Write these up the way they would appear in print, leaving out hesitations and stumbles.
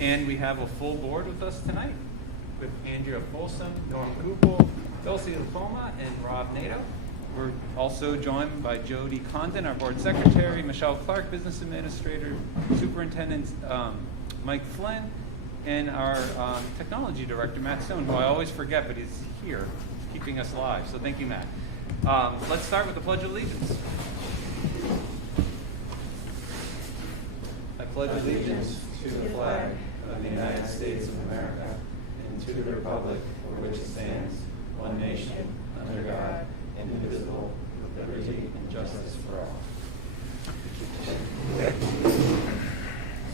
And we have a full board with us tonight with Andrea Folsom, Norm Kupel, Dulcie Lupoma, and Rob Nato. We're also joined by Jody Condon, our board secretary, Michelle Clark, business administrator, superintendent Mike Flynn, and our technology director, Matt Stone, who I always forget, but he's here keeping us live. So thank you, Matt. Let's start with the Pledge of Allegiance. I pledge allegiance to the flag of the United States of America and to the republic for which it stands, one nation, under God, indivisible, with liberty and justice for all.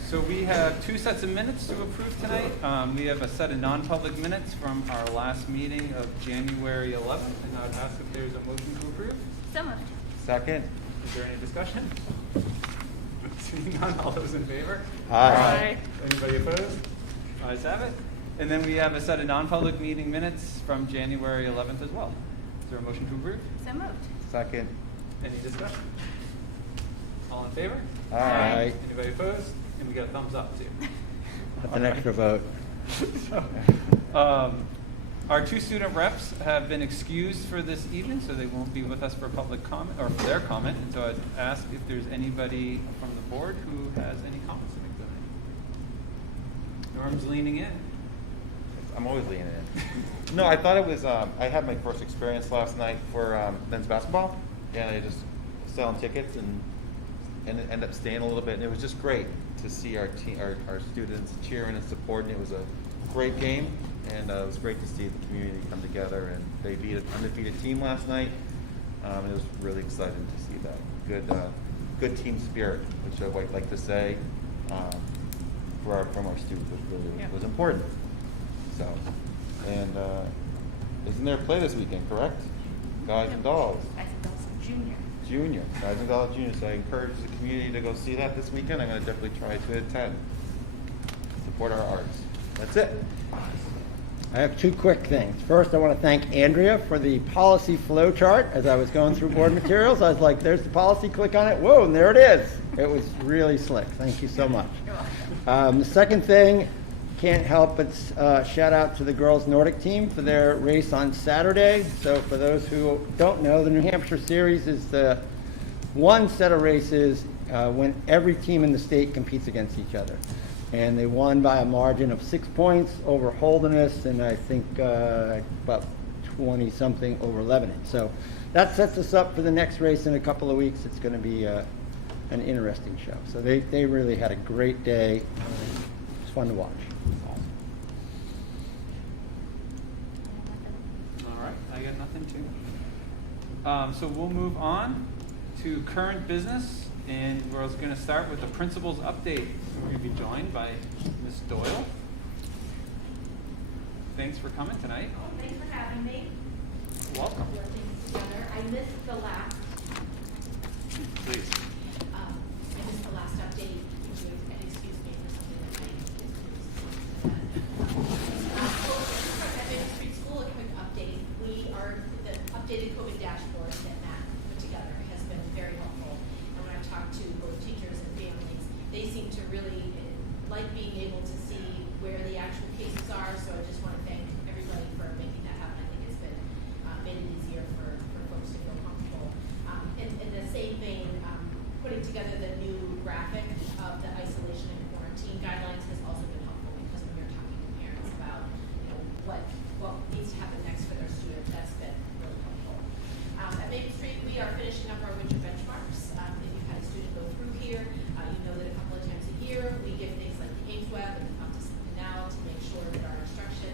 So we have two sets of minutes to approve tonight. We have a set of non-public minutes from our last meeting of January 11th, and I would ask if there's a motion to approve. So moved. Second. Is there any discussion? Seeing none, all those in favor? Aye. Anybody opposed? Ayes have it. And then we have a set of non-public meeting minutes from January 11th as well. Is there a motion to approve? So moved. Second. Any discussion? All in favor? Aye. Anybody opposed? And we got a thumbs up too. That's an extra vote. Our two student reps have been excused for this evening, so they won't be with us for public comment or for their comment. And so I'd ask if there's anybody from the board who has any comments to make tonight. Norm's leaning in. I'm always leaning in. No, I thought it was, I had my first experience last night for men's basketball. And I just selling tickets and ended up staying a little bit. And it was just great to see our team, our students cheering and supporting. It was a great game. And it was great to see the community come together, and they beat an undefeated team last night. It was really exciting to see that good team spirit, which I would like to say from our students was important. So, and isn't there a play this weekend? Correct? Guys and Dolls. Guys and Dolls Junior. Junior. Guys and Dolls Junior. So I encourage the community to go see that this weekend. I'm going to definitely try to attend. Support our arts. That's it. I have two quick things. First, I want to thank Andrea for the policy flow chart. As I was going through board materials, I was like, there's the policy, click on it. Whoa, and there it is. It was really slick. Thank you so much. The second thing, can't help but shout out to the girls Nordic team for their race on Saturday. So for those who don't know, the New Hampshire Series is the one set of races when every team in the state competes against each other. And they won by a margin of 6 points over Holderness, and I think about 20-something over Lebanon. So that sets us up for the next race in a couple of weeks. It's going to be an interesting show. So they really had a great day. It's fun to watch. All right, I got nothing too. So we'll move on to current business. And we're going to start with the principal's update. We're going to be joined by Ms. Doyle. Thanks for coming tonight. Oh, thanks for having me. Welcome. Put things together. I missed the last. Please. I missed the last update. Excuse me for something that I at Main Street School, a quick update. The updated COVID dashboard that Matt put together has been very helpful. Talk to both teachers and families. They seem to really like being able to see where the actual cases are. So I just want to thank everybody for making that happen. I think it's been made it easier for folks to feel comfortable. In the same vein, putting together the new graphic of the isolation and quarantine guidelines has also been helpful, because when you're talking to parents about what needs to happen next for their students, that's been really helpful. At Maple Street, we are finishing up our winter benchmarks. Go through here. You know that a couple of times a year we give things like the Ames Web and up to something now to make sure that our instruction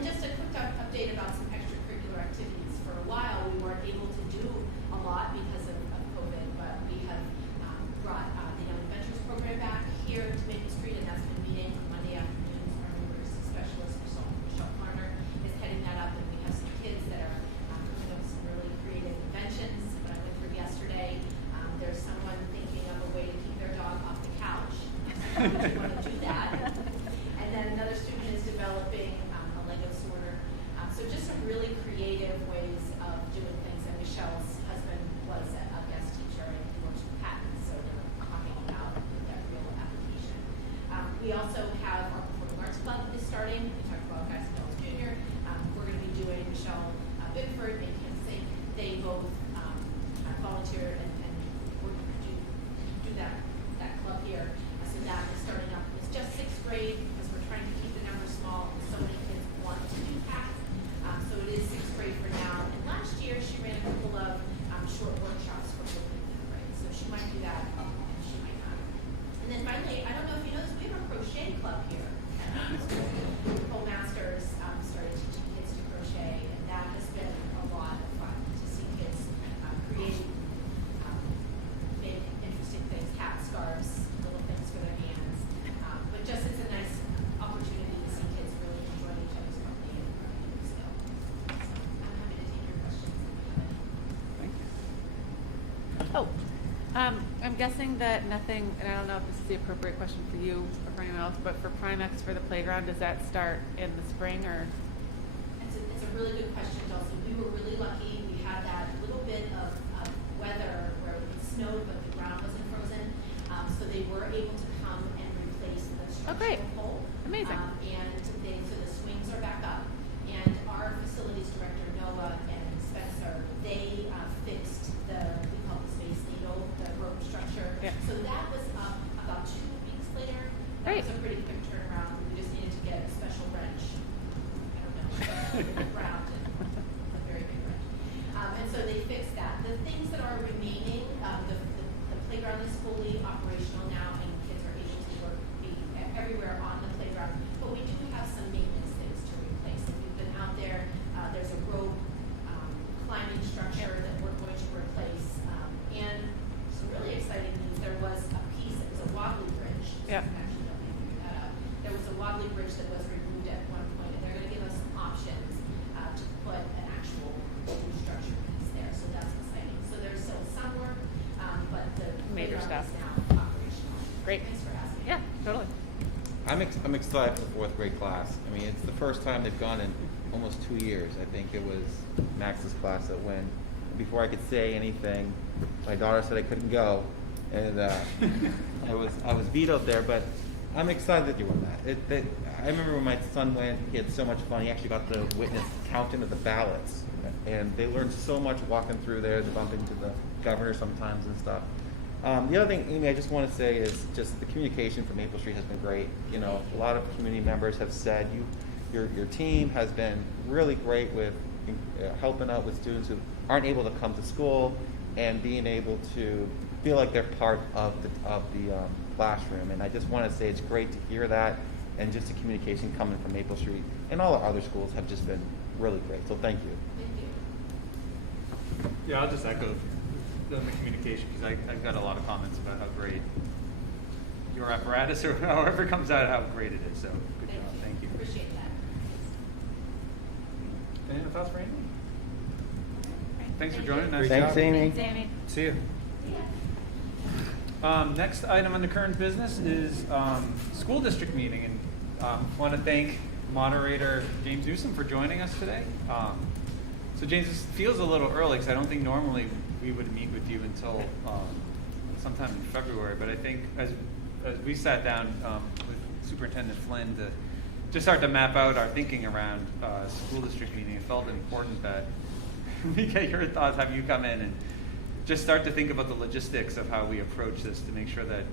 And just a quick update about some extracurricular activities. For a while, we weren't able to do a lot because of COVID, but we have brought the Young Adventures program back here to Maple Street, and that's been meeting on Monday afternoons. Our literacy specialist, Michelle Farner, is heading that up, and we have some kids that are coming up with some really creative inventions. When I went through yesterday, there's someone thinking of a way to keep their dog off the couch. So we want to do that. And then another student is developing a Lego sorter. So just some really creative ways of doing things. And Michelle's husband was a guest teacher and he works with patents, so they're talking about that real application. We also have our Performing Arts Club is starting. We talked about Guys and Dolls Jr. We're going to be doing Michelle Bickford and Kim Sink. They both volunteer and do that club here. So that is starting up. It's just 6th grade because we're trying to keep the numbers small because so many kids want to do PAC. So it is 6th grade for now. And last year she ran a couple of short workshops for 4th and 5th grade. So she might do that and she might not. And then finally, I don't know if you know this, we have a crochet club here at the school. Nicole Masters started teaching kids to crochet, and that has been a lot of fun to see kids create make interesting things, hat scarves, little things for their hands. But just it's a nice opportunity to see kids really enjoy each other's company and learning new skill. So I'm happy to take your questions if you have any. Thank you. Oh, I'm guessing that nothing, and I don't know if this is the appropriate question for you or for anyone else, but for Primex for the playground, does that start in the spring or? It's a really good question, Dulcie. We were really lucky. We had that little bit of weather where it snowed, but the ground wasn't frozen. So they were able to come and replace the great. structural pole. Amazing. So the swings are back up. And our facilities director, Noah and Spencer, they fixed we call it the Space Needle, the rope structure. Yeah. So that was up about 2 weeks later. That Great. was a pretty quick turnaround. We just needed to get a special wrench. I don't know, round and a very big wrench. And so they fixed that. The things that are remaining, the playground is fully operational now, and kids are able to be everywhere on the playground. But we do have some maintenance things to replace. If you've been out there, there's a rope climbing structure that we're going to replace. And some really exciting news, there was a piece, it was a wobbly bridge. Yeah. Actually, don't make me that up. There was a wobbly bridge that was removed at one point, and they're going to give us some options to put an actual new structure piece there. So that's exciting. So there's still some work, but the Major playground stuff. is now operational. Great. Thanks for asking. Yeah, totally. I'm excited for the 4th grade class. I mean, it's the first time they've gone in almost 2 years. I think it was Max's class that went. Before I could say anything, my daughter said I couldn't go, and I was vetoed there. But I'm excited that you won that. I remember when my son went, he had so much fun. He actually got to witness counting of the ballots, and they learned so much walking through there. They bump into the governor sometimes and stuff. The other thing, Amy, I just want to say is just the communication for Maple Street has been great. You know, a lot of community members have said your team has been really great with helping out with students who aren't able to come to school and being able to feel like they're part of the classroom. And I just want to say it's great to hear that, and just the communication coming from Maple Street and all our other schools have just been really great. So thank you. Thank you. Yeah, I'll just echo the communication because I got a lot of comments about how great your apparatus or however it comes out, how great it is. So good job. Thank you. Appreciate that. Any other thoughts for Amy? Thanks for joining us. Thanks, Amy. Thanks, Amy. See you. Next item on the current business is school district meeting, and want to thank moderator James Newsom for joining us today. So James, this feels a little early because I don't think normally we would meet with you until sometime in February, but I think as we sat down with Superintendent Flynn to just start to map out our thinking around school district meeting, it felt important that we get your thoughts, have you come in and just start to think about the logistics of how we approach this to make sure that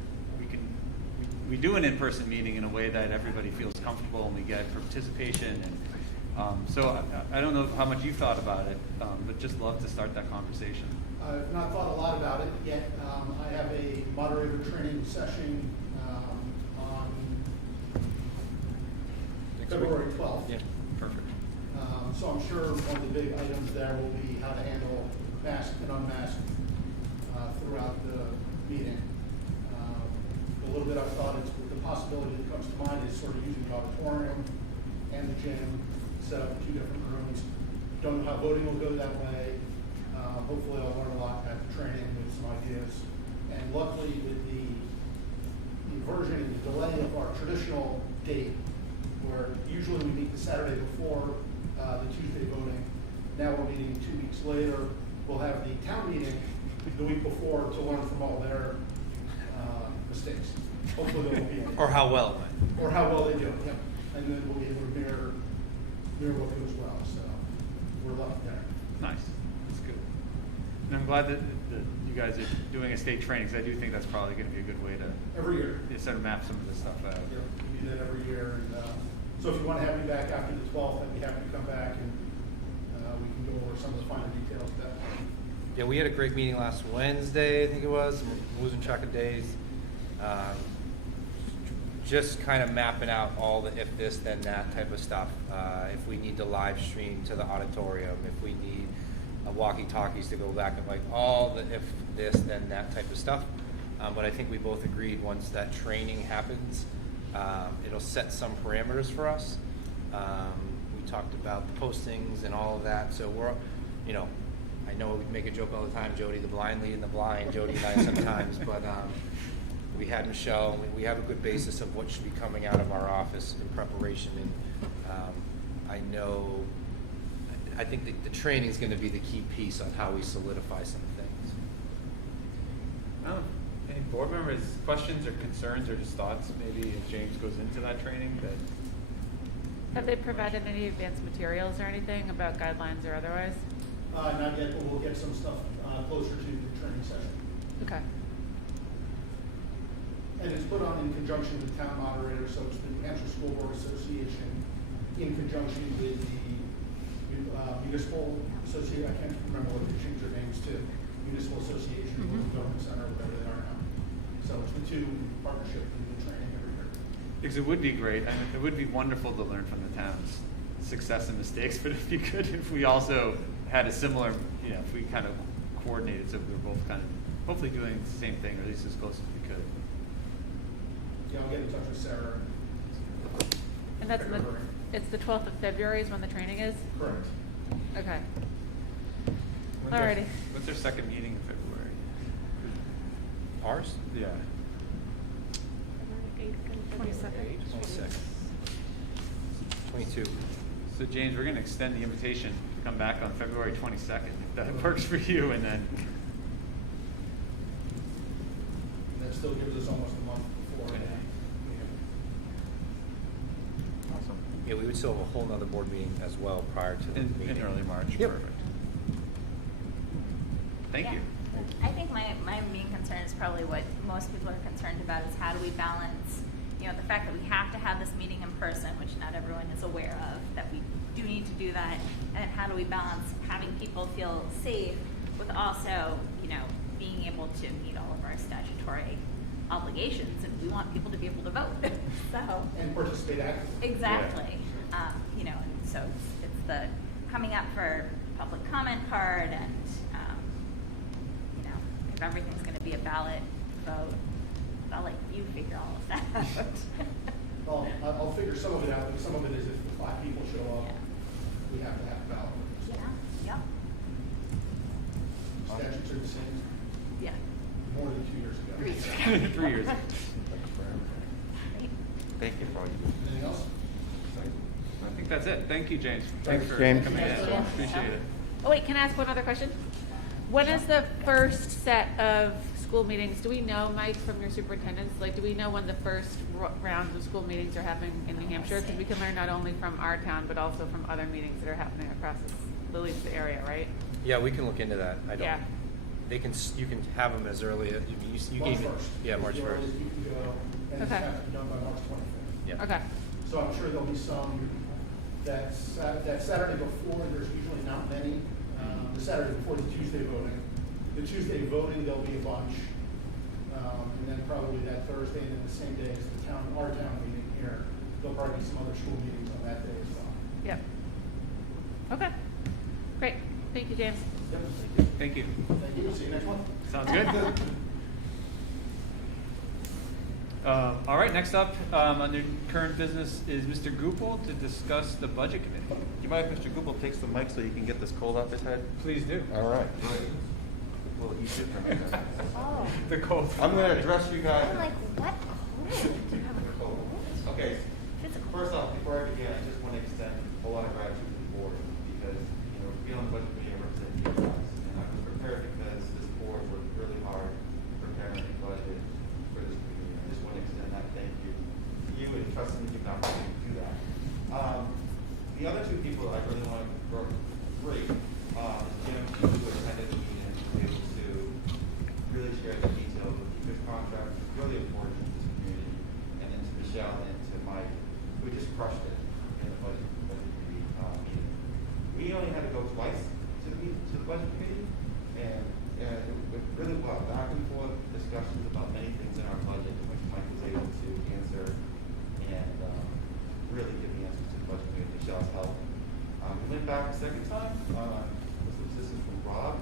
we do an in-person meeting in a way that everybody feels comfortable and we get participation. And so I don't know how much you've thought about it, but just love to start that conversation. I've not thought a lot about it yet. I have a moderator training session on February 12th. Yeah. Perfect. So I'm sure one of the big items there will be how to handle masked and unmasked throughout the meeting. A little bit I've thought it's the possibility that comes to mind is sort of using the auditorium and the gym, set up in 2 different rooms. Don't know how voting will go that way. Hopefully I'll learn a lot at the training with some ideas. And luckily with the inversion and the delay of our traditional date, where usually we meet the Saturday before the Tuesday voting. Now we're meeting 2 weeks later. We'll have the town meeting the week before to learn from all their mistakes. Hopefully they won't be. Or how well it went. Or how well they do, yeah. And then we'll be able to mirror what goes well. So we're lucky there. Nice. That's good. And I'm glad that you guys are doing a state training, because I do think that's probably going to be a good way to Every year. sort of map some of this stuff out. Yeah, we do that every year. And so if you want to have me back after the 12th, I'd be happy to come back and we can go over some of the finer details of that. Yeah, we had a great meeting last Wednesday, I think it was. I'm losing track of days. Just kind of mapping out all the if this, then that type of stuff. If we need to live stream to the auditorium, if we need walkie-talkies to go back and like all the if this, then that type of stuff. But I think we both agreed once that training happens, it'll set some parameters for us. We talked about the postings and all of that. So we're, I know we make a joke all the time, Jody the blind leading the blind, Jody and I sometimes, but we had Michelle, we have a good basis of what should be coming out of our office in preparation. And I think the training is going to be the key piece on how we solidify some things. Any board members, questions or concerns or just thoughts, maybe if James goes into that training that. Have they provided any advanced materials or anything about guidelines or otherwise? Not yet, but we'll get some stuff closer to the training session. Okay. And it's put on in conjunction with the town moderator, so it's the New Hampshire School Board Association in conjunction with the Municipal Association, I can't remember what they changed their names to, Municipal Association, Government Center, whatever they are now. So it's the 2 partnership in the training every year. Because it would be great, I mean, it would be wonderful to learn from the town's success and mistakes, but if we also had a similar, if we kind of coordinated, so we were both kind of hopefully doing the same thing, or at least as close as we could. Yeah, I'll get in touch with Sarah. And that's it's the 12th of February is when the training is? Correct. Okay. When's Alrighty. What's their second meeting in February? Ours? Yeah. 22nd. 26. 22. So James, we're going to extend the invitation to come back on February 22nd, if that works for you, and then. And that still gives us almost a month before. Awesome. Yeah, we would still have a whole nother board meeting as well prior to the meeting. In early March. Yep. Perfect. Thank you. I think my main concern is probably what most people are concerned about is how do we balance, the fact that we have to have this meeting in person, which not everyone is aware of, that we do need to do that, and then how do we balance having people feel safe with also, being able to meet all of our statutory obligations, and we want people to be able to vote. So And participate actively. exactly, and so it's the coming up for public comment part, and if everything's going to be a ballot vote, I'll let you figure all of that out. Well, I'll figure some of it out, but some of it is if the 5 people show up, Yeah. we have to have a ballot. Yep. Statutes are the same Yeah. more than 2 years ago. 3 years. Great. Thank you for all you do. Anything else? I think that's it. Thank you, James. Thanks, for James. coming in. Yeah. Appreciate it. Oh wait, can I ask one other question? When is the first set of school meetings? Do we know, Mike, from your superintendents? Do we know when the first rounds of school meetings are happening in New Hampshire? Because we can learn not only from our town, but also from other meetings that are happening across the least area, right? Yeah, we can look into that. I don't. Yeah. You can have them as early as you March gave it. 1st. Yeah, March As early 1st. as you can go, and it's Okay. have to be done by March 25th. Yeah. Okay. So I'm sure there'll be some, that Saturday before, there's usually not many. The Saturday before the Tuesday voting. The Tuesday voting, there'll be a bunch. And then probably that Thursday, and then the same day as our town meeting here, there'll probably be some other school meetings on that day as well. Yep. Okay, great, thank you, James. Thank you. Thank you, see you next month. Sounds good. All right, next up, under current business is Mr. Goupel to discuss the budget committee. Do you mind if Mr. Goupel takes the mic so you can get this cold off his head? Please do. All right. A little easier for me. Oh, The cold. I'm going to address you guys. I'm like, what? Cold? Okay, Physical. first off, before I begin, I just want to extend a lot of gratitude to the board because, being on the budget committee, I represent you guys. And I was prepared because this board worked really hard preparing the budget for this committee. I just want to extend that thank you to you and trusting me to give an opportunity to do that. The other two people I really want to, or three, Jim, who attended the meeting and was able to really share the details of the teacher's contract, is really important to this community, and then to Michelle and to Mike, who just crushed it in the budget committee meeting. We only had to go twice to the budget committee, and it really was back and forth discussions about many things in our budget, which Mike was able to answer and really give the answers to the budget committee. Michelle's help. We went back a second time with some assistance from Rob,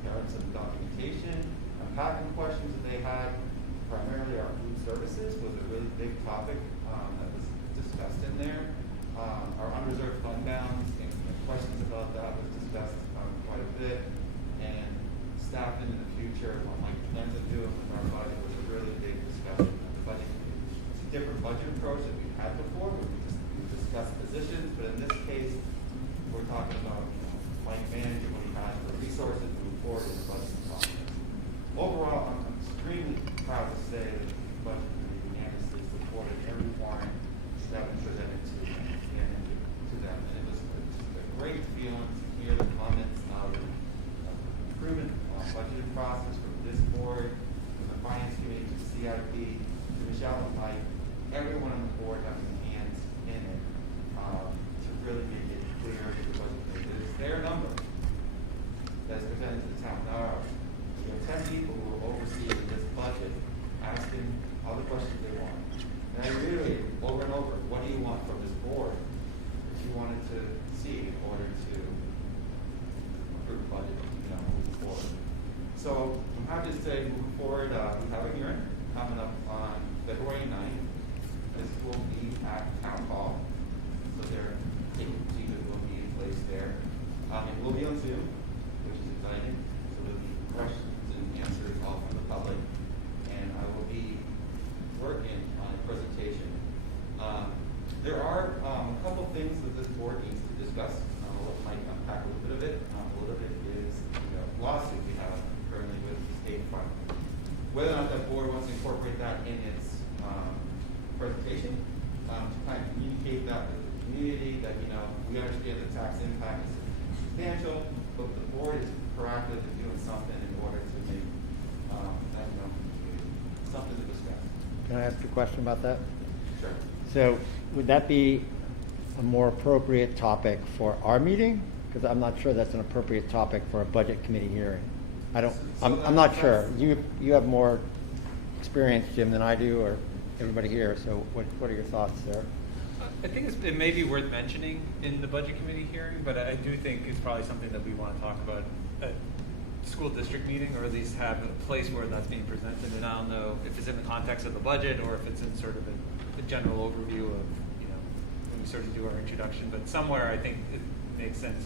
preparing some documentation, unpacking questions that they had. Primarily our food services was a really big topic that was discussed in there. Our unreserved fund balance and questions about that was discussed quite a bit. And staffing in the future, what Mike plans to do with our budget was a really big discussion. The budget, it's a different budget approach that we've had before, where we discuss positions, but in this case, we're talking about Mike managing what he has for resources to move forward in the budget process. Overall, I'm extremely proud to say that the budget committee unanimously supported every warrant that was presented to them. And it was a great feeling to hear the comments of improvement budgeting process from this board, from the finance committee, to CIP, to Michelle and Mike, everyone on the board having hands in it to really make it clear to the budget committee that it's their number that's presented to the town. Now, we have 10 people who are overseeing this budget, asking all the questions they want. And I reiterate over and over, what do you want from this board that you wanted to see in order to approve the budget, moving forward. So I'm happy to say, moving forward, we have a hearing coming up on February 9th. This will be at Town Hall. So their procedures will be in place there. It will be on Zoom, which is exciting. So there'll be questions and answers all from the public. And I will be working on a presentation. There are a couple things that this board needs to discuss. I'll let Mike unpack a little bit of it. A little bit is the lawsuit we have currently with the State Fund. Whether or not that board wants to incorporate that in its presentation, to kind of communicate that with the community, that we understand the tax impact is substantial, but the board is proactive in doing something in order to make that something to discuss. Can I ask a question about that? Sure. So would that be a more appropriate topic for our meeting? Because I'm not sure that's an appropriate topic for a budget committee hearing. I'm not sure. You have more experience, Jim, than I do, or everybody here. So what are your thoughts there? I think it may be worth mentioning in the budget committee hearing, but I do think it's probably something that we want to talk about at school district meeting, or at least have a place where that's being presented. And I don't know if it's in the context of the budget or if it's in sort of a general overview of, when we sort of do our introduction. But somewhere I think it makes sense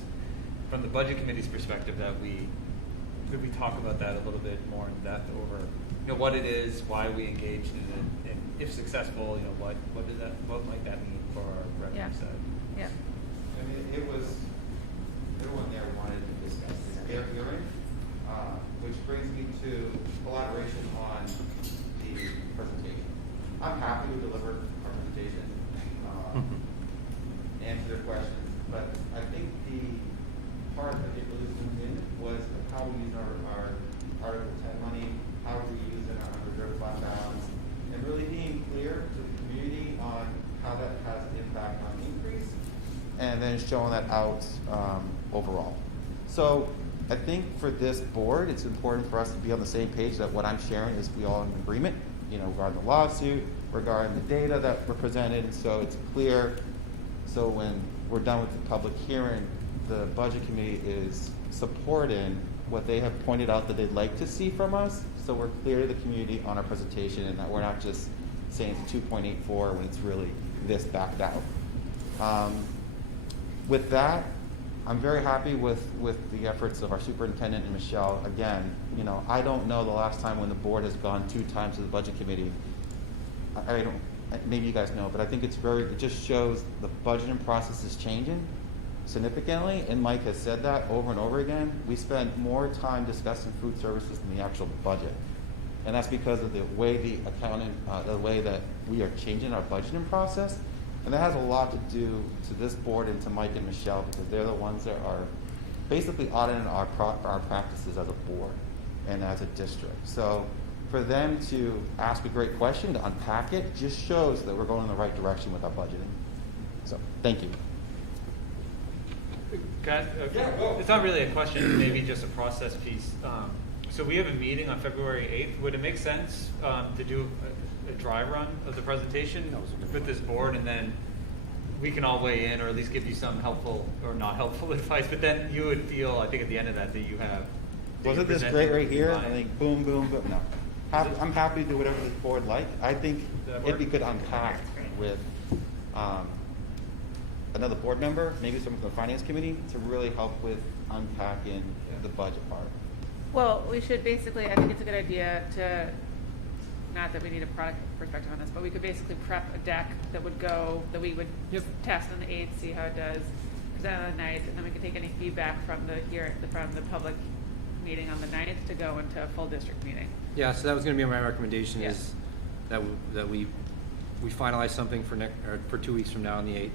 from the budget committee's perspective that we talk about that a little bit more in depth over, what it is, why we engaged in it, and if successful, what might that mean for our revenue Yeah. side. Yeah. I mean, it was, everyone there wanted to discuss this hearing, which brings me to collaboration on the presentation. I'm happy to deliver our presentation, answer their questions, but I think the part that it really zoomed in was how we use our Article 10 money, how we use it on unreserved fund balance, and really being clear to the community on how that has an impact on the increase, and then showing that out overall. So I think for this board, it's important for us to be on the same page that what I'm sharing is we all in agreement, regarding the lawsuit, regarding the data that were presented, so it's clear So when we're done with the public hearing, the budget committee is supporting what they have pointed out that they'd like to see from us. So we're clear to the community on our presentation and that we're not just saying it's 2.84 when it's really this backed out. With that, I'm very happy with the efforts of our superintendent and Michelle. Again, you know, I don't know the last time when the board has gone 2 times to the budget committee. I don't, maybe you guys know, but I think it just shows the budgeting process is changing significantly, and Mike has said that over and over again. We spend more time discussing food services than the actual budget. And that's because of the way the way that we are changing our budgeting process. And that has a lot to do to this board and to Mike and Michelle, because they're the ones that are basically auditing our practices as a board and as a district. So for them to ask a great question, to unpack it, just shows that we're going in the right direction with our budgeting. So, thank you. Guys, it's not really a question, maybe just a process piece. So we have a meeting on February 8th. Would it make sense to do a dry run of the presentation with this board, and then we can all weigh in, or at least give you some helpful or not helpful advice, but then you would feel, I think at the end of that you have... Wasn't this great right here? I think boom, boom, boom. No. I'm happy to do whatever the board like. I think it'd be good to unpack with another board member, maybe someone from the finance committee, to really help with unpacking the budget part. Well, we should basically, I think it's a good idea to, not that we need a product perspective on this, but we could basically prep a deck that would go, that we would test on the 8th, see how it does, present on the 9th, and then we could take any feedback from the public meeting on the 9th to go into a full district meeting. Yeah, so that was going to be my recommendation, Yeah. is that we finalize something for 2 weeks from now on the 8th.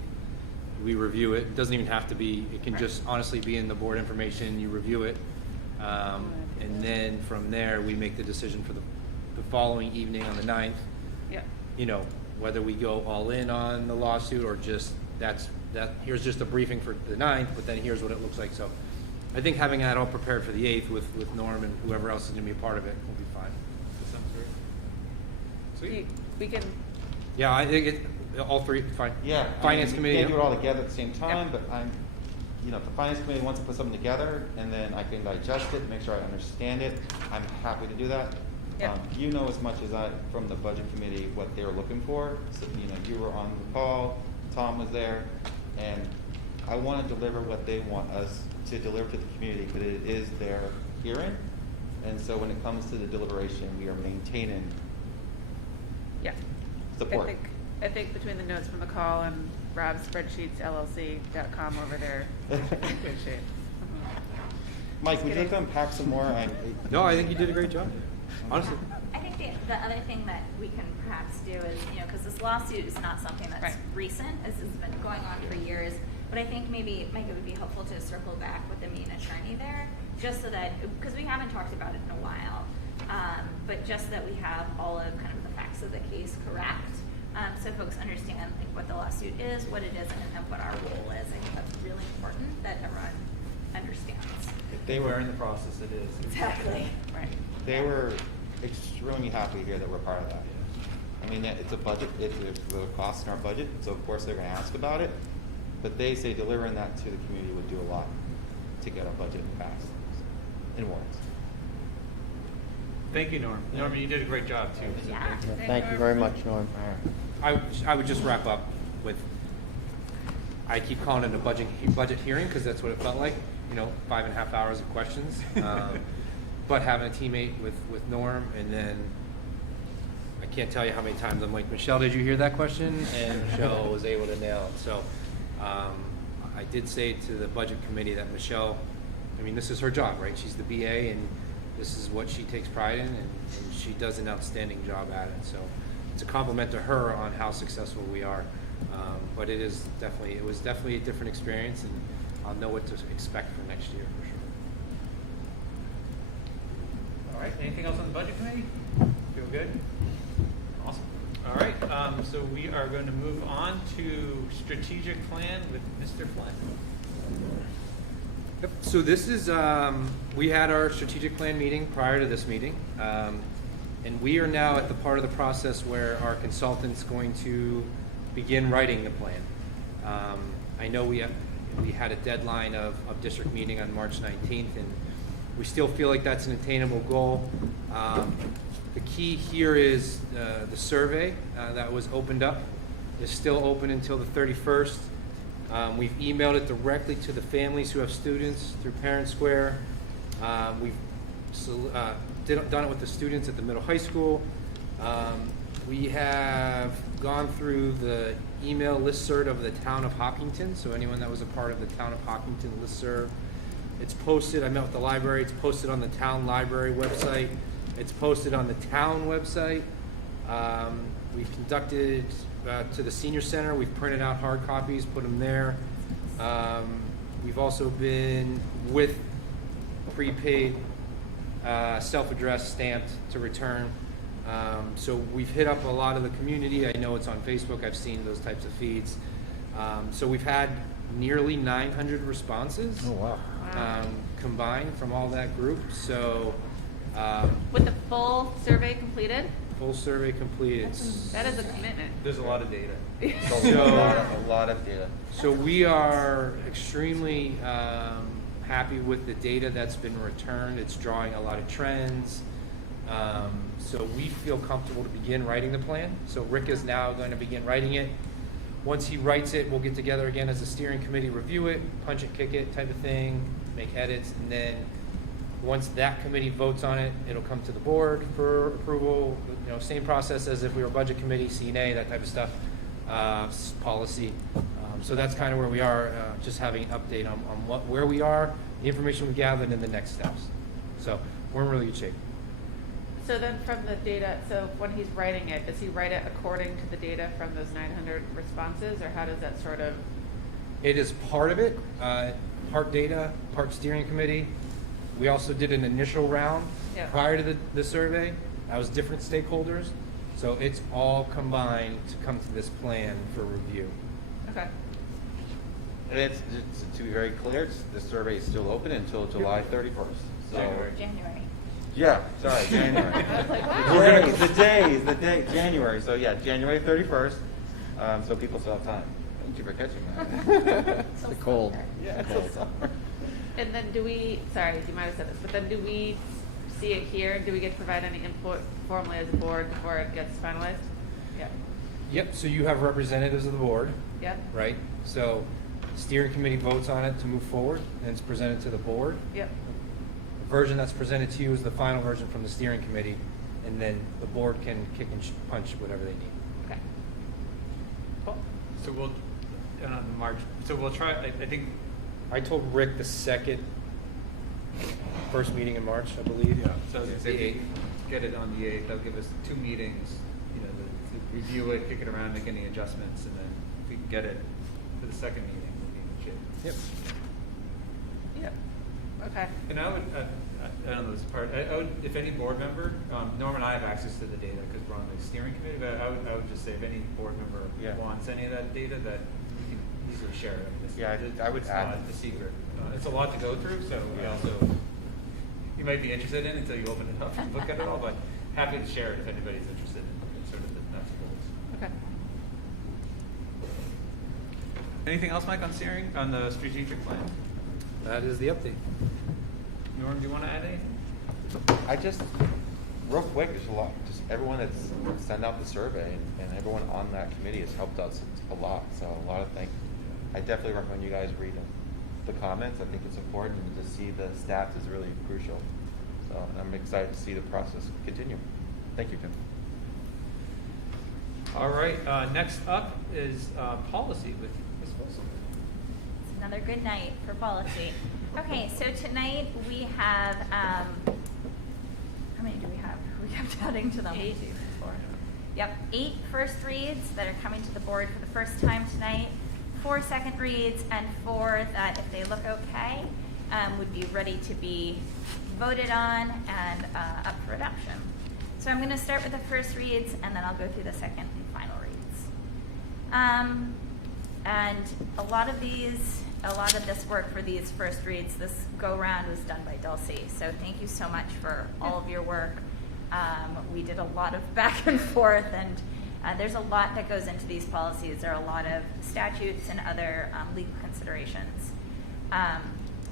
We review it. It doesn't even have to be, it can Right. just honestly be in the board information. You review it. And then from there, we make the decision for the following evening on the 9th. Yeah. You know, whether we go all in on the lawsuit or just here's just a briefing for the 9th, but then here's what it looks like. So I think having that all prepared for the 8th with Norm and whoever else is going to be a part of it will be fine. That sounds great. Sweet. We can, Yeah, I think all three, fine. Yeah. Finance committee. We can't do yeah. it all together at the same time, Yeah. but if the finance committee wants to put something together and then I can digest it, make sure I understand it, I'm happy to do that. Yeah. You know as much as I, from the budget committee, what they were looking for. So, you were on the call, Tom was there, and I want to deliver what they want us to deliver to the community, but it is their hearing. And so when it comes to the deliberation, we are maintaining yeah. support. I think between the notes from the call and Rob's spreadsheets, LLC.com over there, in good shape. Mike, would you like to unpack some more? No, I think you did a great job. Honestly. I think the other thing that we can perhaps do is, because this lawsuit is not something that's Right. recent, this has been going on for years, but I think maybe, Mike, it would be helpful to circle back with the main attorney there, just so that, because we haven't talked about it in a while, but just that we have all of kind of the facts of the case correct, so folks understand like what the lawsuit is, what it isn't, and what our role is. I think that's really important that everyone understands. They were in the process, it is. Exactly. Right. They were extremely happy to hear that we're part of that. I mean, it's a budget, it's a cost in our budget, so of course they're going to ask about it. But they say delivering that to the community would do a lot to get our budget passed in warrants. Thank you, Norm. Norm, you did a great job too. So Yeah. thank you. Thank you very much, Norm. I would just wrap up with, I keep calling it a budget hearing because that's what it felt like, 5.5 hours of questions. But having a teammate with Norm, and then I can't tell you how many times I'm like, Michelle, did you hear that question? And Michelle was able to nail it. So I did say to the budget committee that Michelle, this is her job, right? She's the BA, and this is what she takes pride in, and she does an outstanding job at it. So it's a compliment to her on how successful we are. But it was definitely a different experience, and I'll know what to expect for next year for sure. All right, anything else on the budget committee? Feel good? Awesome. All right, so we are going to move on to strategic plan with Mr. Flynn. Yep. So this is, we had our strategic plan meeting prior to this meeting, and we are now at the part of the process where our consultant's going to begin writing the plan. I know we had a deadline of district meeting on March 19th, and we still feel like that's an attainable goal. The key here is the survey that was opened up is still open until the 31st. We've emailed it directly to the families who have students through Parent Square. We've done it with the students at the middle high school. We have gone through the email listserv of the town of Hopkinton, so anyone that was a part of the town of Hopkinton listserv. It's posted, I met with the library, it's posted on the town library website. It's posted on the town website. We've conducted to the senior center, we've printed out hard copies, put them there. We've also been with prepaid self-addressed stamped to return. So we've hit up a lot of the community. I know it's on Facebook. I've seen those types of feeds. So we've had nearly 900 responses. Oh, wow. Combined from all that group. So With the full survey completed? full survey completed. That is a commitment. There's a lot of data. A lot of data. So we are extremely happy with the data that's been returned. It's drawing a lot of trends. So we feel comfortable to begin writing the plan. So Rick is now going to begin writing it. Once he writes it, we'll get together again as a steering committee, review it, punch it, kick it type of thing, make edits, and then once that committee votes on it, it'll come to the board for approval. You know, same process as if we were a budget committee, CNA, that type of stuff, policy. So that's kind of where we are, just having an update on where we are, the information we gathered, and the next steps. So we're in really good shape. So then from the data, so when he's writing it, does he write it according to the data from those 900 responses, or how does that sort of? It is part of it, part data, part steering committee. We also did an initial round Yeah. prior to the survey. That was different stakeholders. So it's all combined to come to this plan for review. Okay. And it's to be very clear, the survey is still open until July 31st. So, January. yeah, sorry, January. I was like, wow. The day, January. So yeah, January 31st. So people still have time. Thank you for catching that. It's the cold. Yeah, The cold. And then do we, sorry, you might have said this, but then do we see it here? Do we get to provide any input formally as a board before it gets finalized? Yeah. Yep, so you have representatives of the board, Yep. right? So steering committee votes on it to move forward, and it's presented to the board. Yep. The version that's presented to you is the final version from the steering committee, and then the board can kick and punch whatever they need. Okay. Cool. So we'll, March, so we'll try, I think. I told Rick the first meeting in March, I believe. Yeah, so I was gonna say, The 8th. get it on the 8th, that'll give us 2 meetings, you know, to review it, kick it around, make any adjustments, and then if we can get it to the second meeting, we'll be in good shape. Yep. Yep. Okay. And I would, I don't know this part, I would, if any board member, Norm and I have access to the data because we're on the steering committee, but I would just say if any board member Yeah. wants any of that data, that we can easily share it. Yeah, I would it's add not it. a secret. It's a lot to go through, so we Yeah. also, you might be interested in it until you open it up and look at it all, but happy to share it if anybody's interested in sort of the nuts and bolts. Okay. Anything else, Mike, on steering, on the strategic plan? That is the update. Norm, do you want to add anything? I just, real quick, there's a lot, just everyone that's sent out the survey and everyone on that committee has helped us a lot. So a lot of things. I definitely recommend you guys read the comments. I think it's important to see the stats is really crucial. So I'm excited to see the process continue. Thank you, Tim. All right, next up is policy with Ms. Wilson. It's another good night for policy. Okay, so tonight we have, how many do we have? We kept adding to them. 8. 2, 4. Yep, 8 first reads that are coming to the board for the first time tonight, 4 second reads, and 4 that, if they look okay, would be ready to be voted on and up for adoption. So I'm going to start with the first reads, and then I'll go through the second and final reads. And a lot of this work for these first reads, this go-round was done by Dulcie. So thank you so much for all of your work. We did a lot of back and forth, and There's a lot that goes into these policies. There are a lot of statutes and other legal considerations.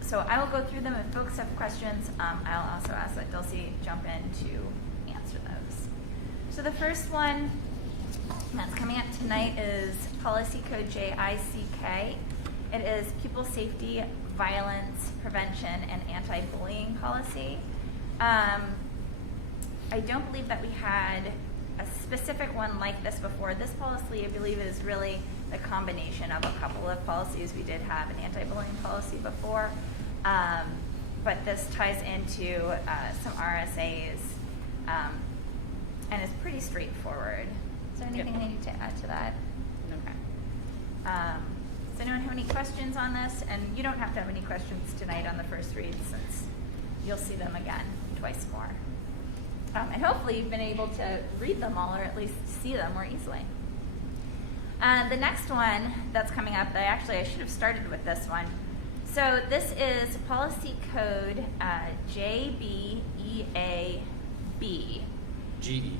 So I will go through them. If folks have questions, I'll also ask that Dulcie jump in to answer those. So the first one that's coming up tonight is Policy Code JICK. It is Pupil Safety, Violence Prevention, and Anti-Bullying Policy. I don't believe that we had a specific one like this before. This policy, I believe, is really the combination of a couple of policies. We did have an anti-bullying policy before, but this ties into some RSAs and is pretty straightforward. Is there anything I need to add to that? Okay. Does anyone have any questions on this? And you don't have to have any questions tonight on the first read, since you'll see them again twice more. And hopefully you've been able to read them all, or at least see them more easily. The next one that's coming up, I should have started with this one. So this is Policy Code JBEAB. GB.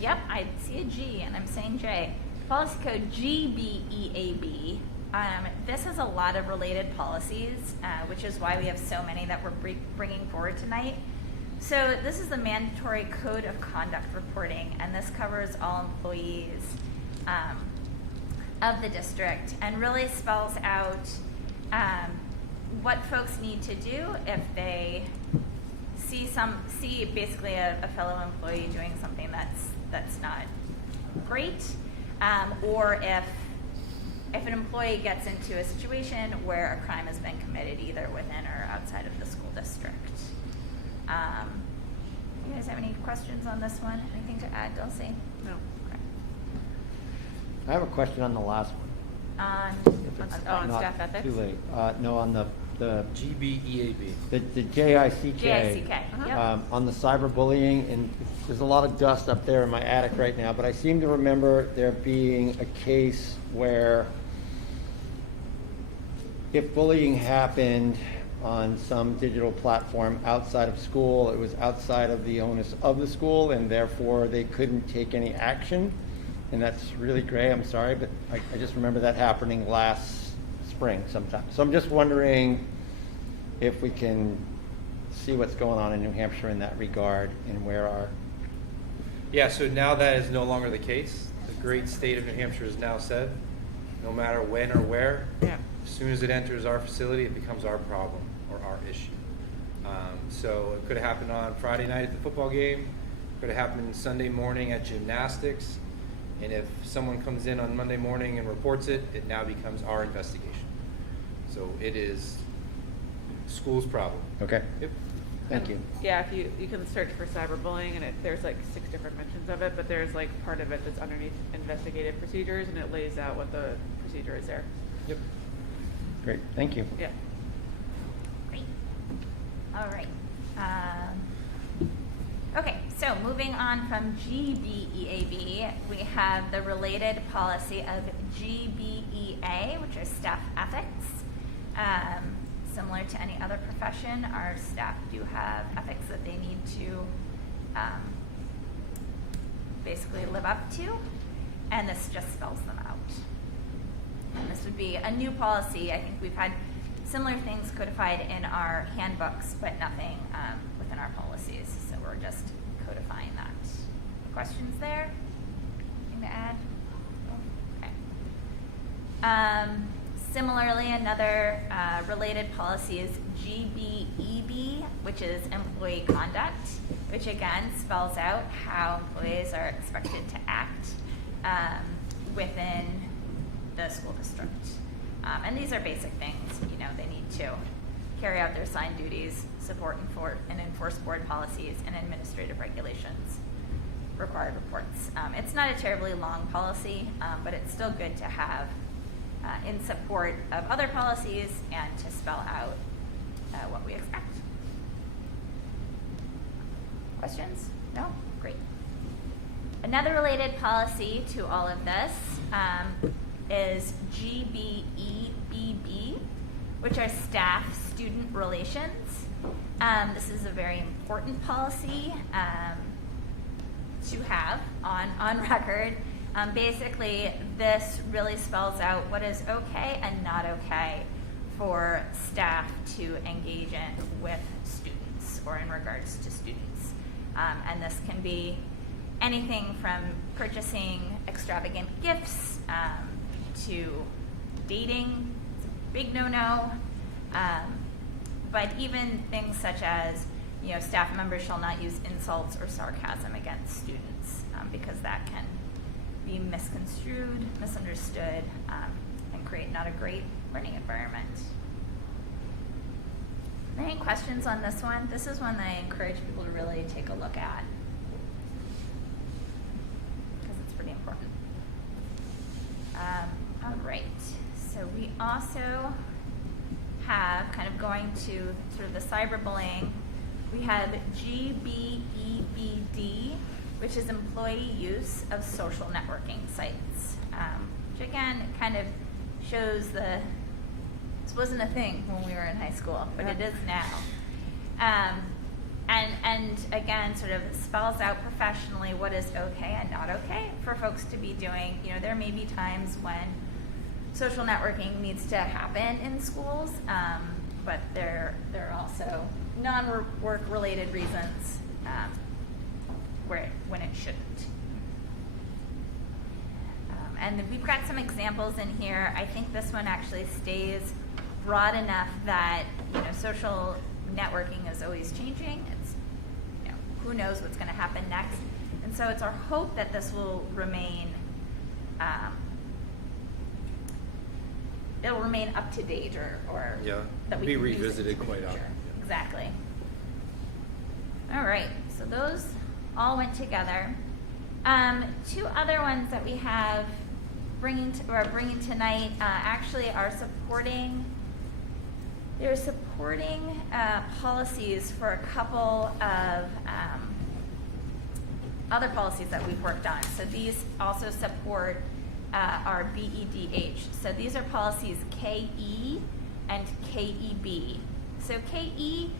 Yep, I see a G and I'm saying J. Policy Code GBEAB. This has a lot of related policies, which is why we have so many that we're bringing forward tonight. So this is the mandatory code of conduct reporting, and this covers all employees of the district and really spells out what folks need to do if they see basically a fellow employee doing something that's not great, or if an employee gets into a situation where a crime has been committed either within or outside of the school district. You guys have any questions on this one? Anything to add, Dulcie? No. Okay. I have a question on the last one. On Not staff ethics? Too late. No, on the GBEAB. the JICK. JICK, yep. On the cyberbullying, and there's a lot of dust up there in my attic right now, but I seem to remember there being a case where if bullying happened on some digital platform outside of school, it was outside of the onus of the school, and therefore they couldn't take any action. And that's really gray, I'm sorry, but I just remember that happening last spring sometime. So I'm just wondering if we can see what's going on in New Hampshire in that regard, and where our... Yeah, so now that is no longer the case. The great state of New Hampshire has now said, no matter when or where, as soon as it enters our facility, it becomes our problem or our issue. So it could have happened on Friday night at the football game, could have happened Sunday morning at gymnastics, and if someone comes in on Monday morning and reports it, it now becomes our investigation. So it is school's problem. Okay. Yep. Thank you. Yeah, if you can search for cyberbullying, and there's like 6 different mentions of it, but there's like part of it that's underneath investigative procedures, and it lays out what the procedure is there. Yep. Great, thank you. Yeah. Great. All right. Okay, so moving on from GBEAB, we have the related policy of GBEA, which is staff ethics. Similar to any other profession, our staff do have ethics that they need to basically live up to, and this just spells them out. And this would be a new policy. I think we've had similar things codified in our handbooks, but nothing within our policies. So we're just codifying that. Questions there? Anything to add? Okay. Similarly, another related policy is GBEB, which is employee conduct, which again spells out how employees are expected to act within the school district. And these are basic things. You know, they need to carry out their assigned duties, support and enforce board policies and administrative regulations, required reports. It's not a terribly long policy, but it's still good to have in support of other policies and to spell out what we expect. Questions? No? Great. Another related policy to all of this is GBEBB, which are staff-student relations. This is a very important policy. to have on record. Basically, this really spells out what is okay and not okay for staff to engage in with students or in regards to students. And this can be anything from purchasing extravagant gifts to dating. It's a big no-no. But even things such as, staff members shall not use insults or sarcasm against students because that can be misconstrued, misunderstood, and create not a great learning environment. Any questions on this one? This is one that I encourage people to really take a look at because it's pretty important. All right, so we also have, kind of going to sort of the cyberbullying, we have GBEBD, which is employee use of social networking sites, which again kind of shows this wasn't a thing when we were in high school, but it is now. And again, sort of spells out professionally what is okay and not okay for folks to be doing. There may be times when social networking needs to happen in schools, but there are also non-work related reasons when it shouldn't. And we've got some examples in here. I think this one actually stays broad enough that social networking is always changing. It's who knows what's going to happen next, and so it's our hope that this will remain. It'll remain up to date, or that we be can use it revisited in the quite future. often. Exactly. All right, so those all went together. Two other ones that we have bringing tonight actually are supporting. They're supporting policies for a couple of other policies that we've worked on. So these also support our BEDH. So these are policies KE and KEB. So KE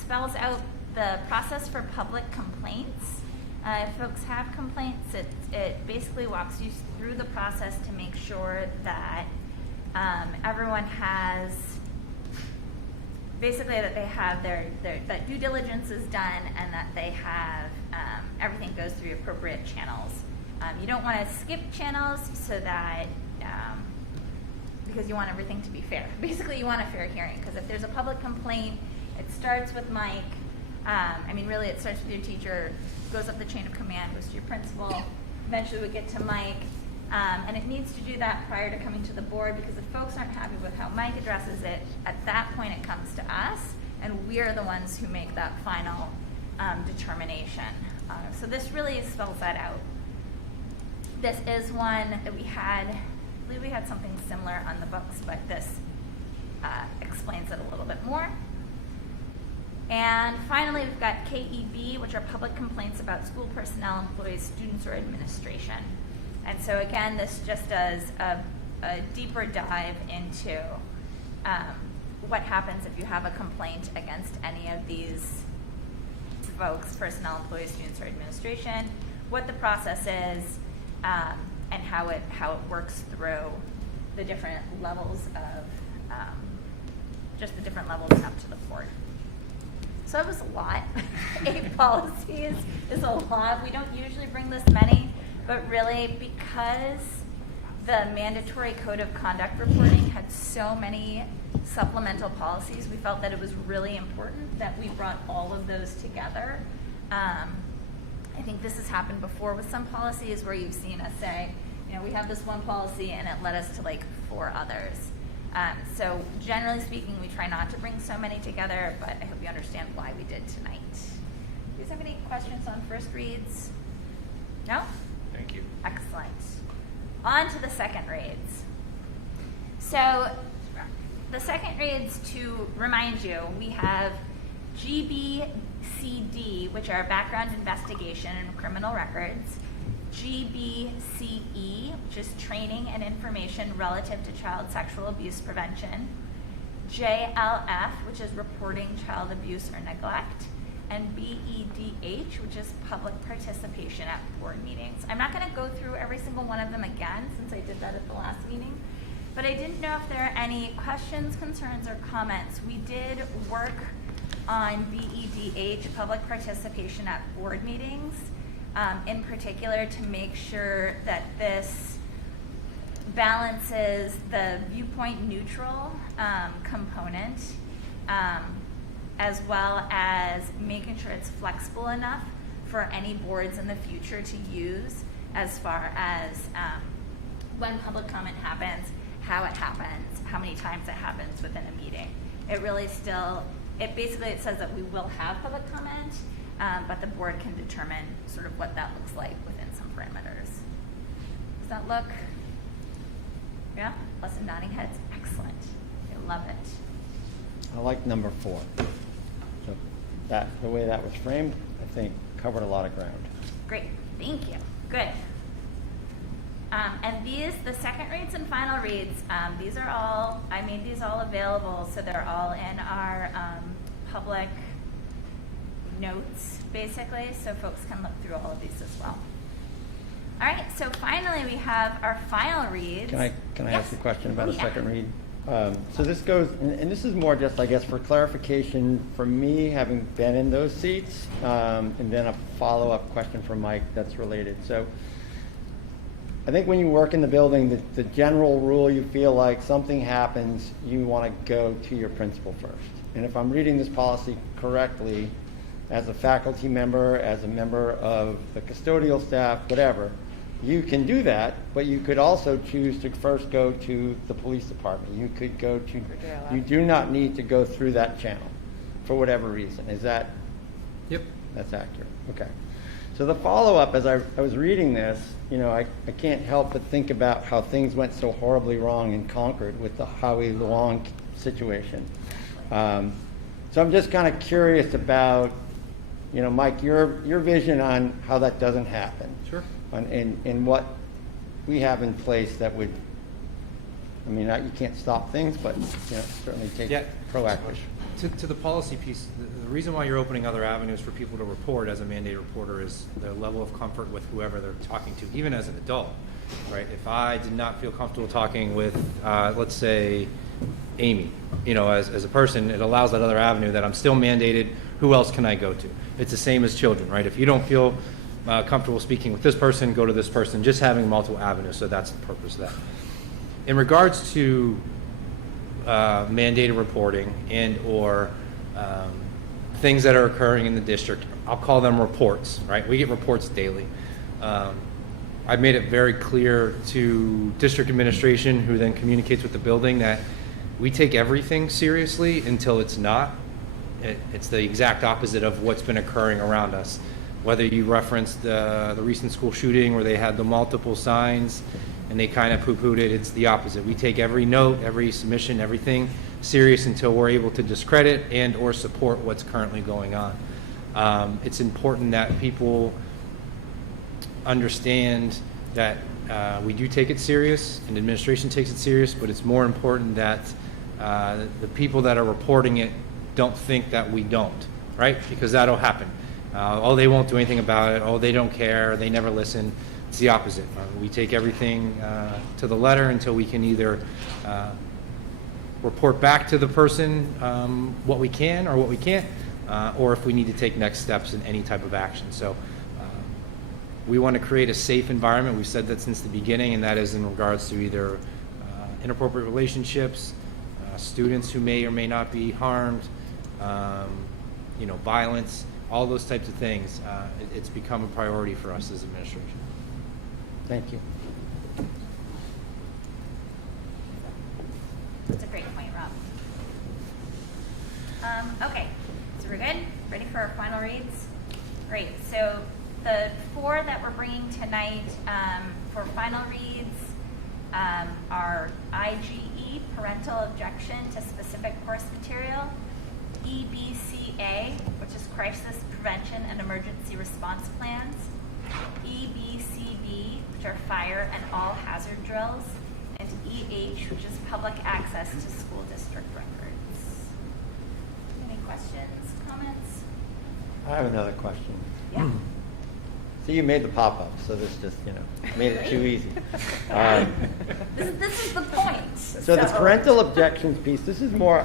spells out the process for public complaints. If folks have complaints, it basically walks you through the process to make sure that everyone has, basically that they have that due diligence is done and that they have, everything goes through appropriate channels. You don't want to skip channels so that, because you want everything to be fair. Basically, you want a fair hearing, because if there's a public complaint, it starts with Mike. Really, it starts with your teacher, goes up the chain of command, goes to your principal, eventually we get to Mike, and it needs to do that prior to coming to the board, because if folks aren't happy with how Mike addresses it, at that point it comes to us, and we're the ones who make that final determination. So this really spells that out. This is one that we had, I believe we had something similar on the books, but this explains it a little bit more. And finally, we've got KEB, which are public complaints about school personnel, employees, students, or administration. And so again, this just does a deeper dive into what happens if you have a complaint against any of these folks, personnel, employees, students, or administration, what the process is, and how it works through the different levels of, just the different levels up to the board. So it was a lot. 8 policies is a lot. We don't usually bring this many, but really because the mandatory code of conduct reporting had so many supplemental policies, we felt that it was really important that we brought all of those together. I think this has happened before with some policies where you've seen us say, we have this one policy and it led us to like 4 others. So generally speaking, we try not to bring so many together, but I hope you understand why we did tonight. Do you guys have any questions on first reads? No? Thank you. Excellent. On to the second reads. So the second reads, to remind you, we have GBCD, which are background investigation and criminal records, GBCE, which is training and information relative to child sexual abuse prevention, JLF, which is reporting child abuse or neglect, and BEDH, which is public participation at board meetings. I'm not going to go through every single one of them again since I did that at the last meeting, but I didn't know if there are any questions, concerns, or comments. We did work on BEDH, public participation at board meetings, in particular to make sure that this balances the viewpoint neutral component, as well as making sure it's flexible enough for any boards in the future to use as far as when public comment happens, how it happens, how many times it happens within a meeting. It really still, it says that we will have public comment, but the board can determine sort of what that looks like within some parameters. Does that look? Yeah? Lots of nodding heads. Excellent. I love it. I like number 4. So that, the way that was framed, I think covered a lot of ground. Great. Thank you. Good. And these, the second reads and final reads, these are all, I made these all available, so they're all in our public notes, basically, so folks can look through all of these as well. All right, so finally we have our final reads. Can I Yes. ask a question about a Yeah. second read? So this goes, and this is more just, I guess, for clarification for me, having been in those seats, and then a follow-up question for Mike that's related. So I think when you work in the building, the general rule, you feel like something happens, you want to go to your principal first. And if I'm reading this policy correctly, as a faculty member, as a member of the custodial staff, whatever, you can do that, but you could also choose to first go to the police department. You could go to, you do not need to go through that channel for whatever reason. Is that? Yep. That's accurate. Okay. So the follow-up, as I was reading this, you know, I can't help but think about how things went so horribly wrong in Concord with the Howie Luong situation. So I'm just kind of curious about, you know, Mike, your vision on how that doesn't happen. Sure. And what we have in place that would, I mean, you can't stop things, but, you know, certainly take proactive. To the policy piece, the reason why you're opening other avenues for people to report as a mandated reporter is their level of comfort with whoever they're talking to, even as an adult, right? If I did not feel comfortable talking with, let's say, Amy, you know, as a person, it allows that other avenue that I'm still mandated. Who else can I go to? It's the same as children, right? If you don't feel comfortable speaking with this person, go to this person, just having multiple avenues. So that's the purpose of that. In regards to mandated reporting and or things that are occurring in the district, I'll call them reports, right? We get reports daily. I've made it very clear to district administration, who then communicates with the building, that we take everything seriously until it's not. It's the exact opposite of what's been occurring around us. Whether you referenced the recent school shooting where they had the multiple signs and they kind of poo-pooed it, it's the opposite. We take every note, every submission, everything serious until we're able to discredit and or support what's currently going on. It's important that people understand that we do take it serious and administration takes it serious, but it's more important that the people that are reporting it don't think that we don't, right? Because that'll happen. Oh, they won't do anything about it. Oh, they don't care. They never listen. It's the opposite. We take everything to the letter until we can either report back to the person what we can or what we can't, or if we need to take next steps in any type of action. So we want to create a safe environment. We've said that since the beginning, and that is in regards to either inappropriate relationships, students who may or may not be harmed, you know, violence, all those types of things. It's become a priority for us as administration. Thank you. That's a great point, Rob. Okay, so we're good? Ready for our final reads? Great. So the 4 that we're bringing tonight for final reads are IGE, Parental Objection to Specific Course Material, EBCA, which is Crisis Prevention and Emergency Response Plans, EBCB, which are Fire and All Hazard Drills, and EH, which is Public Access to School District Records. Any questions, comments? I have another question. Yeah. So you made the pop-up, so this just, made it too easy. This is the point. So the parental objections piece, this is more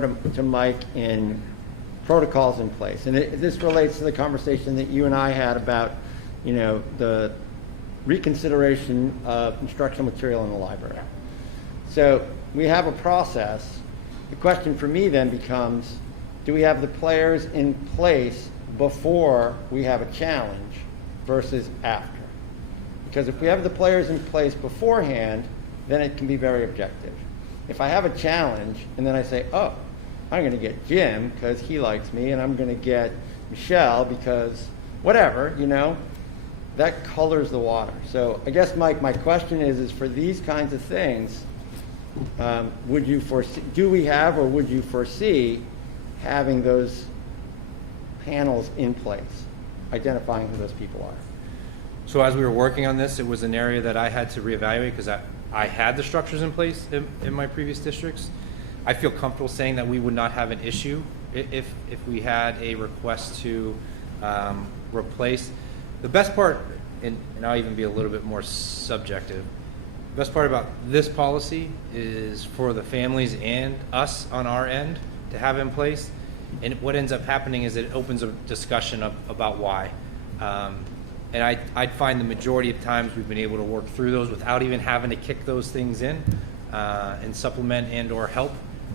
to Mike in protocols in place. And this relates to the conversation that you and I had about, the reconsideration of instructional material in the library. So we have a process. The question for me then becomes, do we have the players in place before we have a challenge versus after? Because if we have the players in place beforehand, then it can be very objective. If I have a challenge and then I say, oh, I'm going to get Jim because he likes me, and I'm going to get Michelle because whatever, that colors the water. So I guess, Mike, my question is for these kinds of things, would you foresee, do we have or would you foresee having those panels in place, identifying who those people are? So as we were working on this, it was an area that I had to reevaluate because I had the structures in place in my previous districts. I feel comfortable saying that we would not have an issue if we had a request to replace. The best part, and I'll even be a little bit more subjective, the best part about this policy is for the families and us on our end to have in place. And what ends up happening is it opens a discussion about why. And I'd find the majority of times we've been able to work through those without even having to kick those things in and supplement and or help.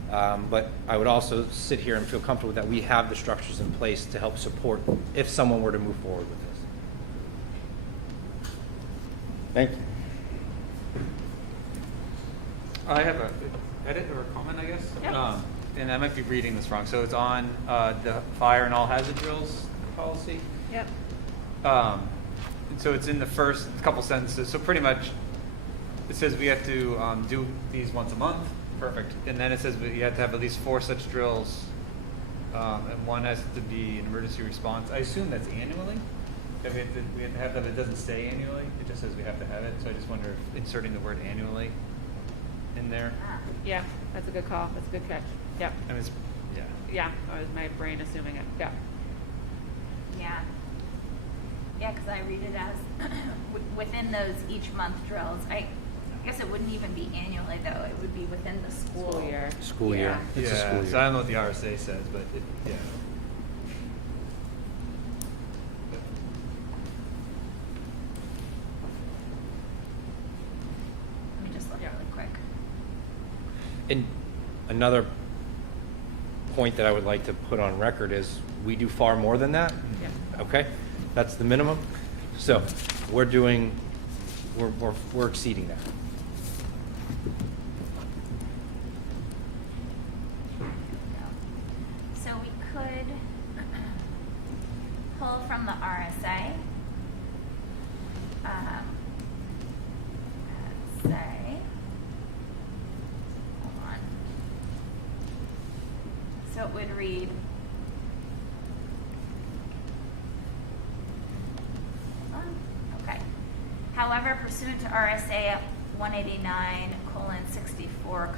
But I would also sit here and feel comfortable that we have the structures in place to help support if someone were to move forward with this. Thank you. I have a edit or a comment, I guess. Yeah. And I might be reading this wrong. So it's on the fire and all hazard drills policy. Yep. And so it's in the first couple sentences. So pretty much it says we have to do these once a month. Perfect. And then it says you have to have at least 4 such drills, and one has to be an emergency response. I assume that's annually. If we have to have that. It doesn't say annually. It just says we have to have it. So I just wonder if inserting the word annually in there. Yeah, that's a good call. That's a good catch. Yep. I mean, it's, yeah. Yeah, that was my brain assuming it. Yeah. Yeah. Yeah, because I read it as within those each month drills. I guess it wouldn't even be annually, though. It would be within the school year. School year. Yeah. It's a school year. So I don't know what the RSA says, but yeah. Let me just look really quick. And another point that I would like to put on record is we do far more than that. Yeah. Okay, that's the minimum. So we're exceeding that. So we could pull from the RSA. Let's say, hold on. So it would read, hold on. Okay. However, pursuant to RSA 189:64,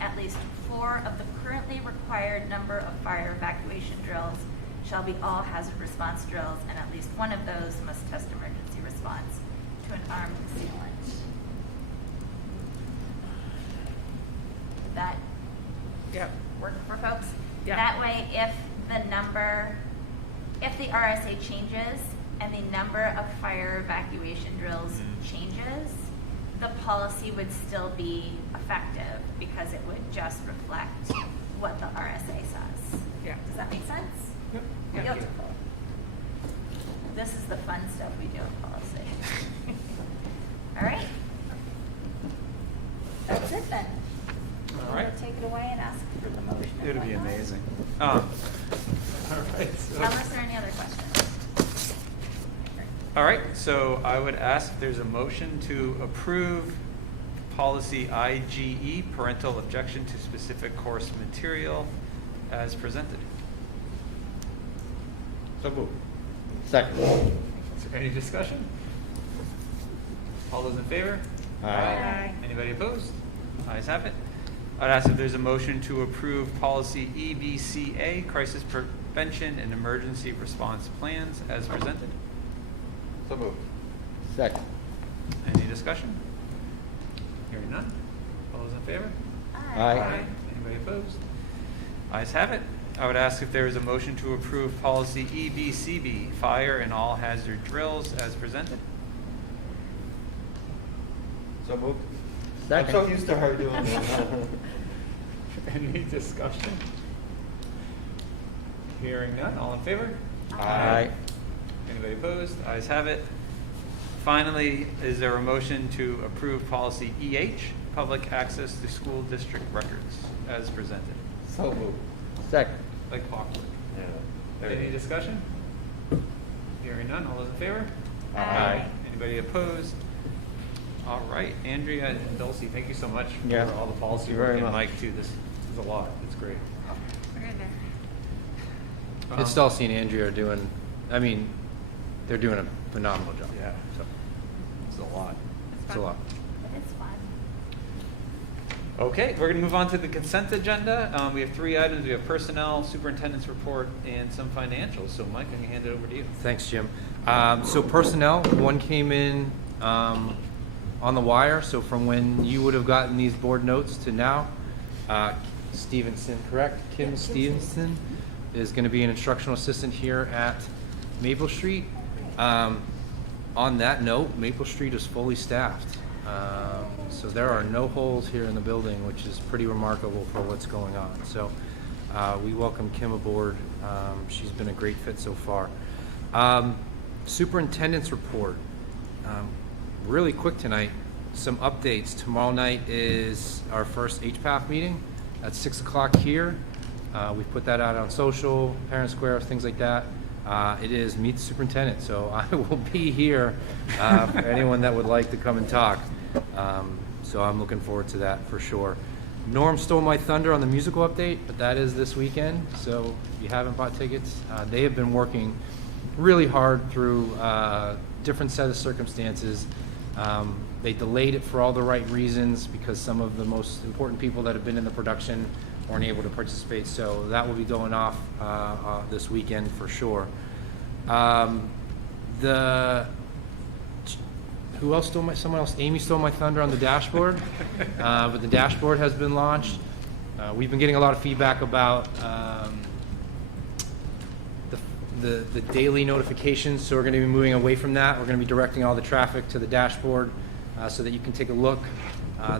at least 4 of the currently required number of fire evacuation drills shall be all hazard response drills, and at least one of those must test emergency response to an armed assailant. Did that Yep. work for folks? Yeah. That way, if the RSA changes and the number of fire evacuation drills changes, the policy would still be effective because it would just reflect what the RSA says. Yeah. Does that make sense? Yep. Beautiful. This is the fun stuff we do in policy. All right. That's it then. All right. We'll take it away and ask for the motion. and It'll be whatnot. amazing. All right. So, Unless there are any other questions. all right. So I would ask if there's a motion to approve policy IGE, parental objection to specific course material, as presented. So moved. Second. Is there any discussion? All those in favor? Aye. Anybody opposed? Ayes have it. I'd ask if there's a motion to approve policy EBCA, prevention and emergency response plans as presented. So moved. Second. Any discussion? Hearing none. All those in favor? Aye. Anybody opposed? Ayes have it. I would ask if there is a motion to approve policy EBCB, fire and all hazard drills as presented. So moved. Second. I'm so used to her doing that. Any discussion? Hearing none. All in favor? Aye. Anybody opposed? Ayes have it. Finally, is there a motion to approve policy EH, public access to school district records as presented? So moved. Second. Like clockwork. Yeah. There Any it is. discussion? Hearing none. All those in favor? Aye. Anybody opposed? All right, Andrea and Dulcie, thank you so much for Yeah. all the policy Thank you work, very and much. Mike too. This is a lot. It's great. We're in there. It's Dulcie and Andrea are doing, I mean, they're doing a phenomenal job. Yeah. So, It's a lot. it's a lot. It's fun. Okay, we're going to move on to the consent agenda. We have 3 items. We have personnel, superintendent's report, and some financials. So, Mike, I'm going to hand it over to you. Thanks, Jim. So personnel, one came in on the wire. So from when you would have gotten these board notes to now, Stevenson, correct? Kim Stevenson is going to be an instructional assistant here at Maple Street. On that note, Maple Street is fully staffed. So there are no holes here in the building, which is pretty remarkable for what's going on. So we welcome Kim aboard. She's been a great fit so far. Superintendent's report. Really quick tonight, some updates. Tomorrow night is our first HPAF meeting at 6 o'clock here. We've put that out on social, Parent Square, things like that. It is Meet the Superintendent, so I will be here for anyone that would like to come and talk. So I'm looking forward to that for sure. Norm stole my thunder on the musical update, but that is this weekend, so if you haven't bought tickets, they have been working really hard through different set of circumstances. They delayed it for all the right reasons because some of the most important people that have been in the production weren't able to participate. So that will be going off this weekend for sure. Who else stole someone else? Amy stole my thunder on the dashboard, but the dashboard has been launched. We've been getting a lot of feedback about the daily notifications, so we're going to be moving away from that. We're going to be directing all the traffic to the dashboard so that you can take a look.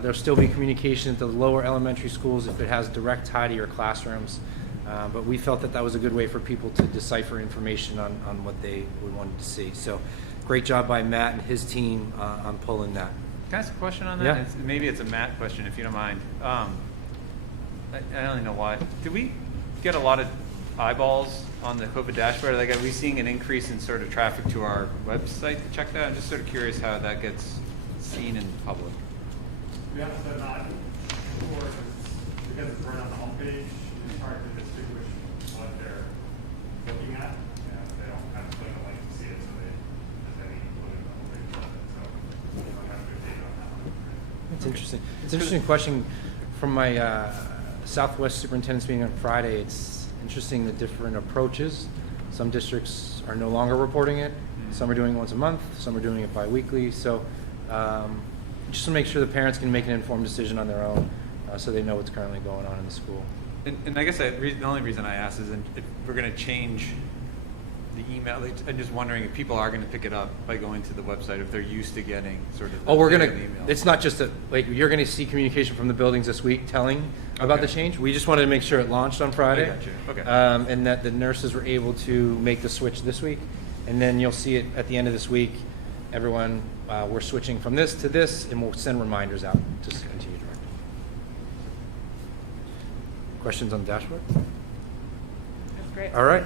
There'll still be communication at the lower elementary schools if it has direct tie to your classrooms, but we felt that that was a good way for people to decipher information on what they would want to see. So great job by Matt and his team on pulling that. Can I ask a question on that? Yeah. Maybe it's a Matt question, if you don't mind. I don't even know why. Do we get a lot of eyeballs on the COVID dashboard? Like, are we seeing an increase in sort of traffic to our website to check that? I'm just sort of curious how that gets seen in public. We have to not, or because it's right on the homepage, it's hard to distinguish what they're looking at. And they don't have to click a link to see it, so they just include it on the homepage of it. So we don't have good data on that one. It's interesting. It's an interesting question from my Southwest superintendent's meeting on Friday. It's interesting the different approaches. Some districts are no longer reporting it. Some are doing it once a month. Some are doing it bi-weekly. So just to make sure the parents can make an informed decision on their own so they know what's currently going on in the school. And I guess the only reason I asked is if we're going to change the email. I'm just wondering if people are going to pick it up by going to the website, if they're used to getting sort of. Oh, we're daily gonna. email. It's not just that. Like you're gonna see communication from the buildings this week telling about Okay. the change. We just wanted to make sure it launched on Friday. I got you. Okay. And that the nurses were able to make the switch this week, and then you'll see it at the end of this week. Everyone, we're switching from this to this, and we'll send reminders out to continue directing. Questions on the dashboard? That's great. All right.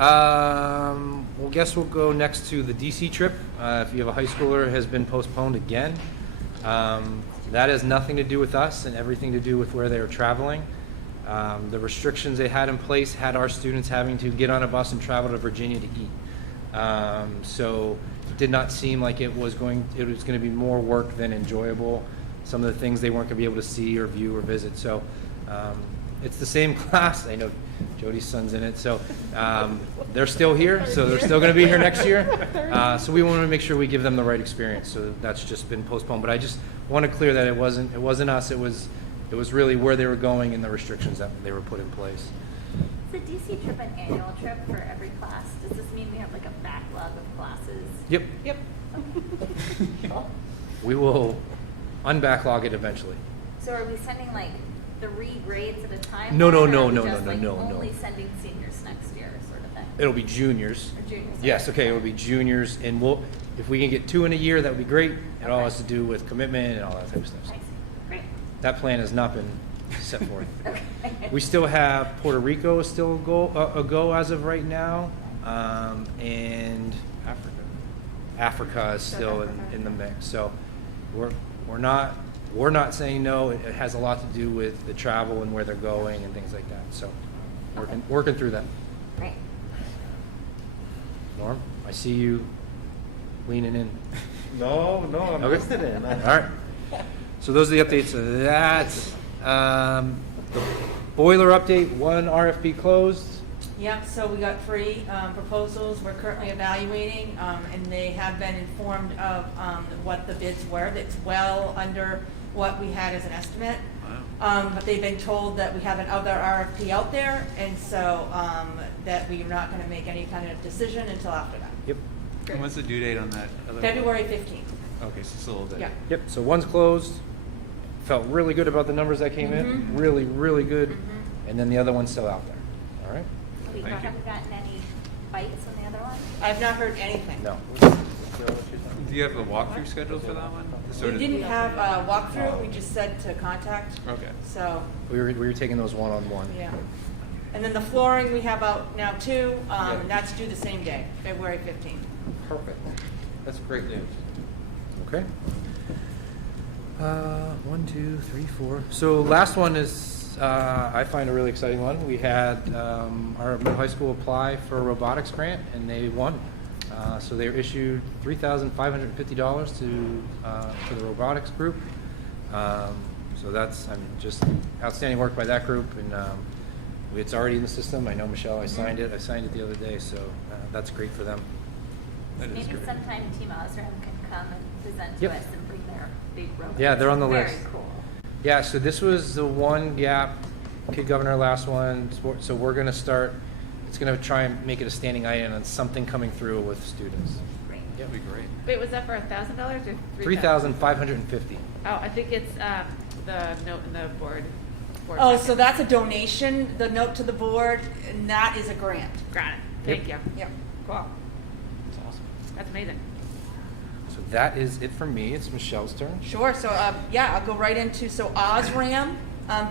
Well, guess we'll go next to the DC trip. If you have a high schooler, it has been postponed again. That has nothing to do with us and everything to do with where they are traveling. The restrictions they had in place had our students having to get on a bus and travel to Virginia to eat. So it did not seem like it was going to be more work than enjoyable. Some of the things they weren't going to be able to see or view or visit. So It's the same class. I know Jody's son's in it, so they're still here. So they're still going to be here next year. So we want to make sure we give them the right experience. So that's just been postponed. But I just want to clear that it wasn't us. It was really where they were going and the restrictions that they were put in place. Is the DC trip an annual trip for every class? Does this mean we have like a backlog of classes? Yep. Yep. We will unbacklog it eventually. So are we sending like 3 grades at a time? No, no, then, or no, are we no, just, no, like, no, no. only sending seniors next year, sort of thing? It'll be juniors. Or juniors. Yes, okay, it'll be juniors, and if we can get 2 in a year, that would be great. It all Okay. has to do with commitment and all that type of I stuff. see. Great. That plan has not been set forth. Okay. We still have Puerto Rico is still a go as of right now, and Africa is still in the mix. So we're not saying no. It has a lot to do with the travel and where they're going and things like that. So working through that. Great. Norm, I see you leaning in. No, I'm Okay. listening. All right. So those are the updates of that. The boiler update, 1 RFP closed. Yep, so we got 3 proposals we're currently evaluating, and they have been informed of what the bids were. It's well under what we had as an estimate. But they've been told that we have another RFP out there, and so that we're not going to make any kind of decision until after that. Yep. And what's the due date on that? other February one? 15th. Okay, so still a little bit. Yeah. Yep. So 1's closed. Felt really good about the numbers that came in. Really, really good. And then the other one's still out there. All right. We Thank you. haven't gotten any bites on the other one? I've not heard anything. No. Do you have a walkthrough scheduled for that one? We didn't have a walkthrough, we just said to contact. Okay. So, We were taking those one-on-one. yeah. And then the flooring we have out now too, Yeah. and that's due the same day, February 15th. Perfect. That's great news. Okay. 1, 2, 3, 4. So last one is, I find a really exciting one. We had our middle high school apply for a robotics grant, and they won. So they were issued $3,550 for the robotics group. So that's just outstanding work by that group, and it's already in the system. I know Michelle. I signed it. I signed it the other day, so that's great for them. That is Maybe great. sometime Team Osram can come and present to Yep. us and bring their big robot. Yeah, they're on the Very list. cool. Yeah, so this was the one gap, Kid Governor last one, so we're gonna start, it's gonna try and make it a standing item on something coming through with students. Great. That'd be great. Wait, was that for $1,000 or 3,550. Oh, I think it's the note in the board. Oh, packet. so that's a donation, the note to the board, and that is a grant. Got it. Thank you. Yep. Cool. That's awesome. That's amazing. So that is it for me, it's Michelle's turn. Sure, so, yeah, I'll go right into, so Osram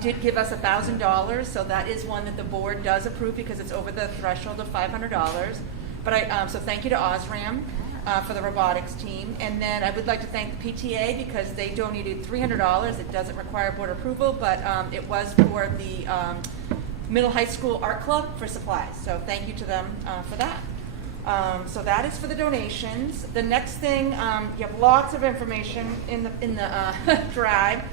did give us $1,000, so that is one that the board does approve because it's over the threshold of $500. But so thank you to Osram for the robotics team. And then I would like to thank the PTA because they donated $300. It doesn't require board approval, but it was for the middle high school art club for supplies. So thank you to them for that. So that is for the donations. The next thing, you have lots of information in the drive.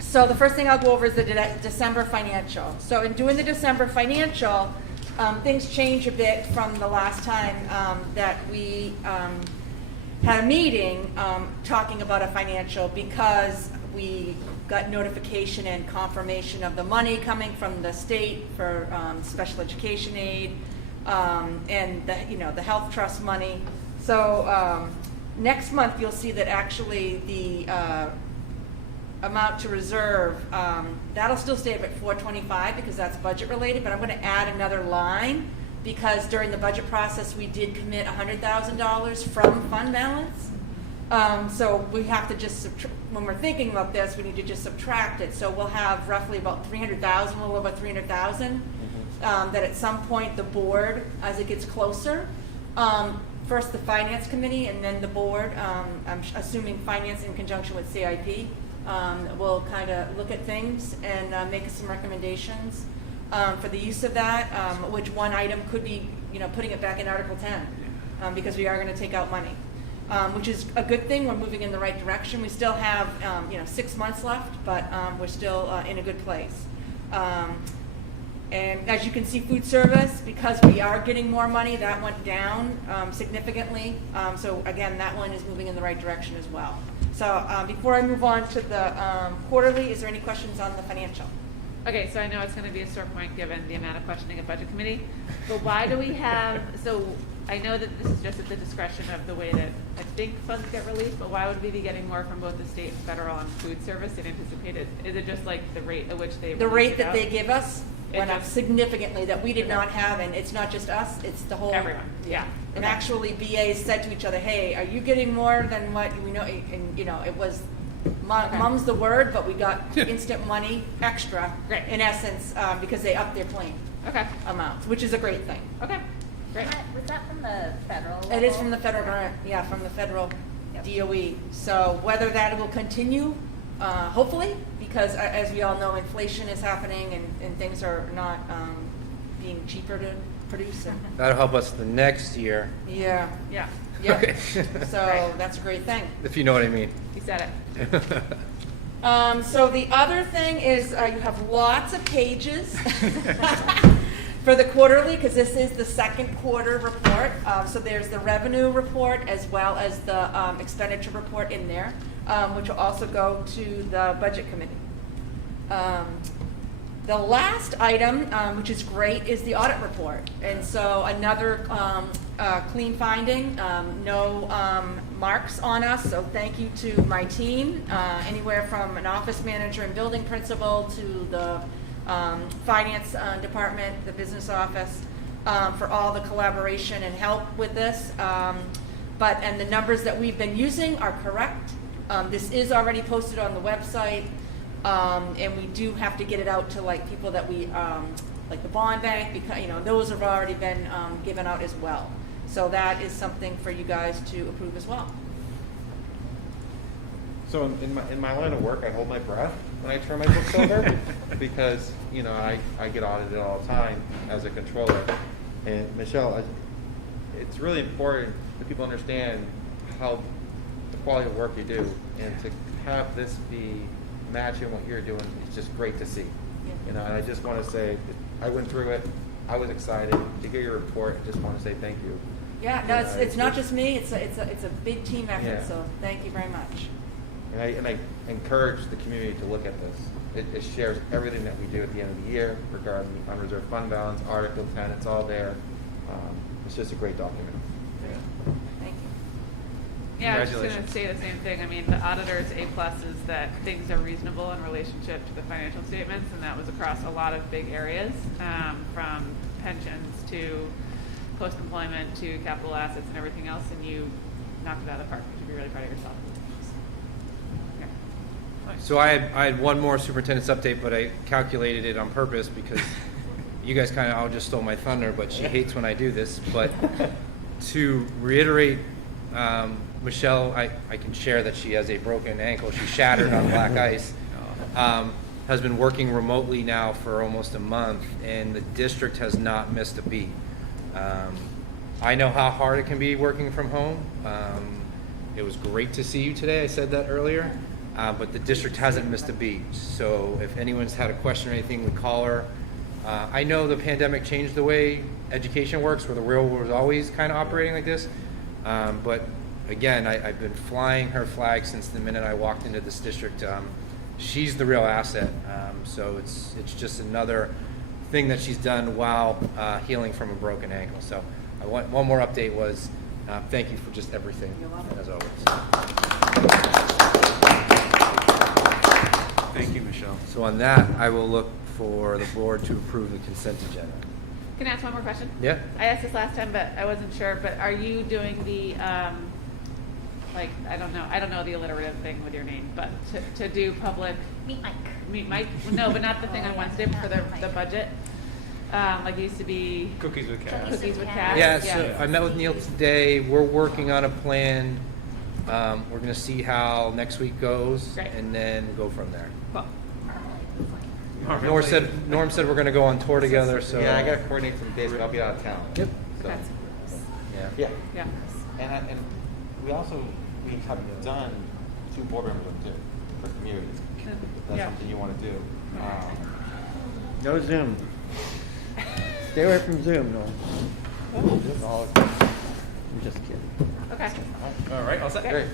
So the first thing I'll go over is the December financial. So in doing the December financial, things change a bit from the last time that we had a meeting talking about a financial because we got notification and confirmation of the money coming from the state for special education aid. And the health trust money. So next month you'll see that actually the amount to reserve that'll still stay at $425 because that's budget related. But I'm going to add another line because during the budget process we did commit $100,000 from fund balance. So we have to just when we're thinking about this, we need to just subtract it. So we'll have roughly about $300,000, a little over $300,000. That at some point the board, as it gets closer, first the finance committee and then the board, I'm assuming finance in conjunction with CIP, will kind of look at things and make us some recommendations for the use of that, which one item could be, putting it back in Article 10, because we are going to take out money, which is a good thing. We're moving in the right direction. We still have, 6 months left, but we're still in a good place. And as you can see, food service, because we are getting more money, that went down significantly. So again, that one is moving in the right direction as well. So before I move on to the quarterly, is there any questions on the financial? Okay, so I know it's gonna be a sore point given the amount of questioning at Budget Committee, but why do we have, so I know that this is just at the discretion of the way that I think funds get released, but why would we be getting more from both the state and federal on food service than anticipated? Is it just like the rate at which they The release rate it that out? they give us went up just- significantly that we did not have, and it's not just us, it's the whole. Everyone, yeah. And Okay. actually, BAs said to each other, hey, are you getting more than what we know? And, you know, it was, Okay. mum's the word, but we got instant money extra, Great. in essence, because they upped their claim Okay, amounts, which is a great thing. okay, great. Was that from the federal level? It is from the federal grant, yeah, from the federal Yep. DOE. So whether that will continue, hopefully, because as we all know, inflation is happening and things are not being cheaper to produce. And, That'll help us the next year, yeah, Yeah, yeah. Okay. So Right. that's a great thing. if you know what I mean. you said it. So the other thing is you have lots of pages for the quarterly, because this is the second quarter report. So there's the revenue report as well as the expenditure report in there, which will also go to the budget committee. The last item, which is great, is the audit report. And so another clean finding, no marks on us, so thank you to my team, anywhere from an office manager and building principal to the finance department, the business office, for all the collaboration and help with this. And the numbers that we've been using are correct. This is already posted on the website. And we do have to get it out to like people that we, like the bond bank, because, you know, those have already been given out as well. So that is something for you guys to approve as well. So in my line of work, I hold my breath when I turn my books over because, you know, I get audited all the time as a controller. And Michelle, it's really important that people understand how the quality of work you do, and to have this be matching what you're doing is just great to see. Yeah. You know, and I just want to say, I went through it. I was excited to get your report. I just want to say thank you. Yeah, no, it's not just me. It's a big team effort. Yeah. So thank you very much. And I encourage the community to look at this. It shares everything that we do at the end of the year regarding the unreserved fund balance, Article 10. It's all there. It's just a great document. Thank you. Yeah, I was just gonna Congratulations. say the same thing. I mean, the auditor's A+ is that things are reasonable in relationship to the financial statements, and that was across a lot of big areas, from pensions to post-employment to capital assets and everything else, and you knocked it out of the park. You should be really proud of yourself. Okay. So I had one more superintendent's update, but I calculated it on purpose because you guys kind of all just stole my thunder, but she hates when I do this. But to reiterate, Michelle, I can share that she has a broken ankle. She shattered on black ice. Has been working remotely now for almost a month, and the district has not missed a beat. I know how hard it can be working from home. It was great to see you today. I said that earlier. But the district hasn't missed a beat. So if anyone's had a question or anything, we call her. I know the pandemic changed the way education works, where the real world was always kind of operating like this. But again, I've been flying her flag since the minute I walked into this district. She's the real asset. So it's just another thing that she's done while healing from a broken ankle. So one more update was thank you for just everything, as always. Thank you, Michelle. So on that, I will look for the board to approve the consent agenda. Can I ask one more question? Yeah? I asked this last time, but I wasn't sure. But are you doing the, like, I don't know the alliterative thing with your name, but to do public Meet Mike. meet Mike? No, but not the thing Oh, on yeah. Wednesday, but for the Mike. budget. Like it used to be Cookies with Cass. cookies with Cass. Yeah, so I met with Neil today. We're working on a plan. We're going to see how next week goes, Great. and then go from there. Cool. Norm said we're going to go on tour together, so. Yeah, I got to coordinate some days, but I'll be out of town. Yep. So, Okay. yeah. Yeah. And we have done 2 board members too for communities. If that's Yeah. something you want to do. No Zoom. Stay away from Zoom, no. I'm just kidding. Okay. All right, all set? Great.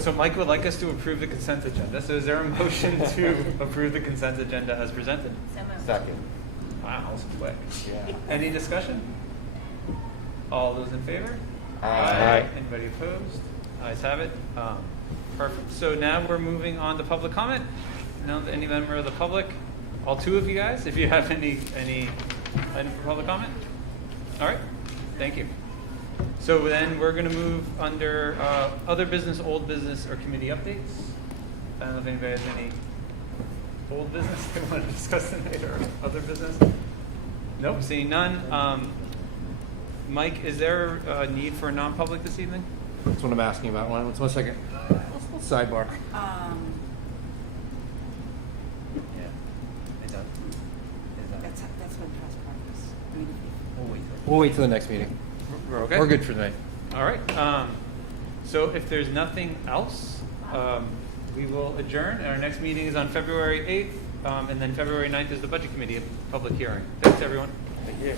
So Mike would like us to approve the consent agenda. So is there a motion to approve the consent agenda as presented? So moved. Second. Wow, that was quick. Yeah. Any discussion? All those in favor? Aye. Anybody opposed? Ayes have it. Perfect. So now we're moving on to public comment. Now, any member of the public, all two of you guys, if you have any item for public comment? All right, thank you. So then we're going to move under other business, old business, or committee updates. I don't know if anybody has any old business they want to discuss tonight or other business. Nope, seeing none. Mike, is there a need for a non-public this evening? That's what I'm asking about. One second. Sidebar. Yeah. Is that? That's when past practice. I mean, We'll wait till the next meeting. We're okay? We're good for tonight. All right. So if there's nothing else, we will adjourn. Our next meeting is on February 8th, and then February 9th is the Budget Committee public hearing. Thanks, everyone. Thank you.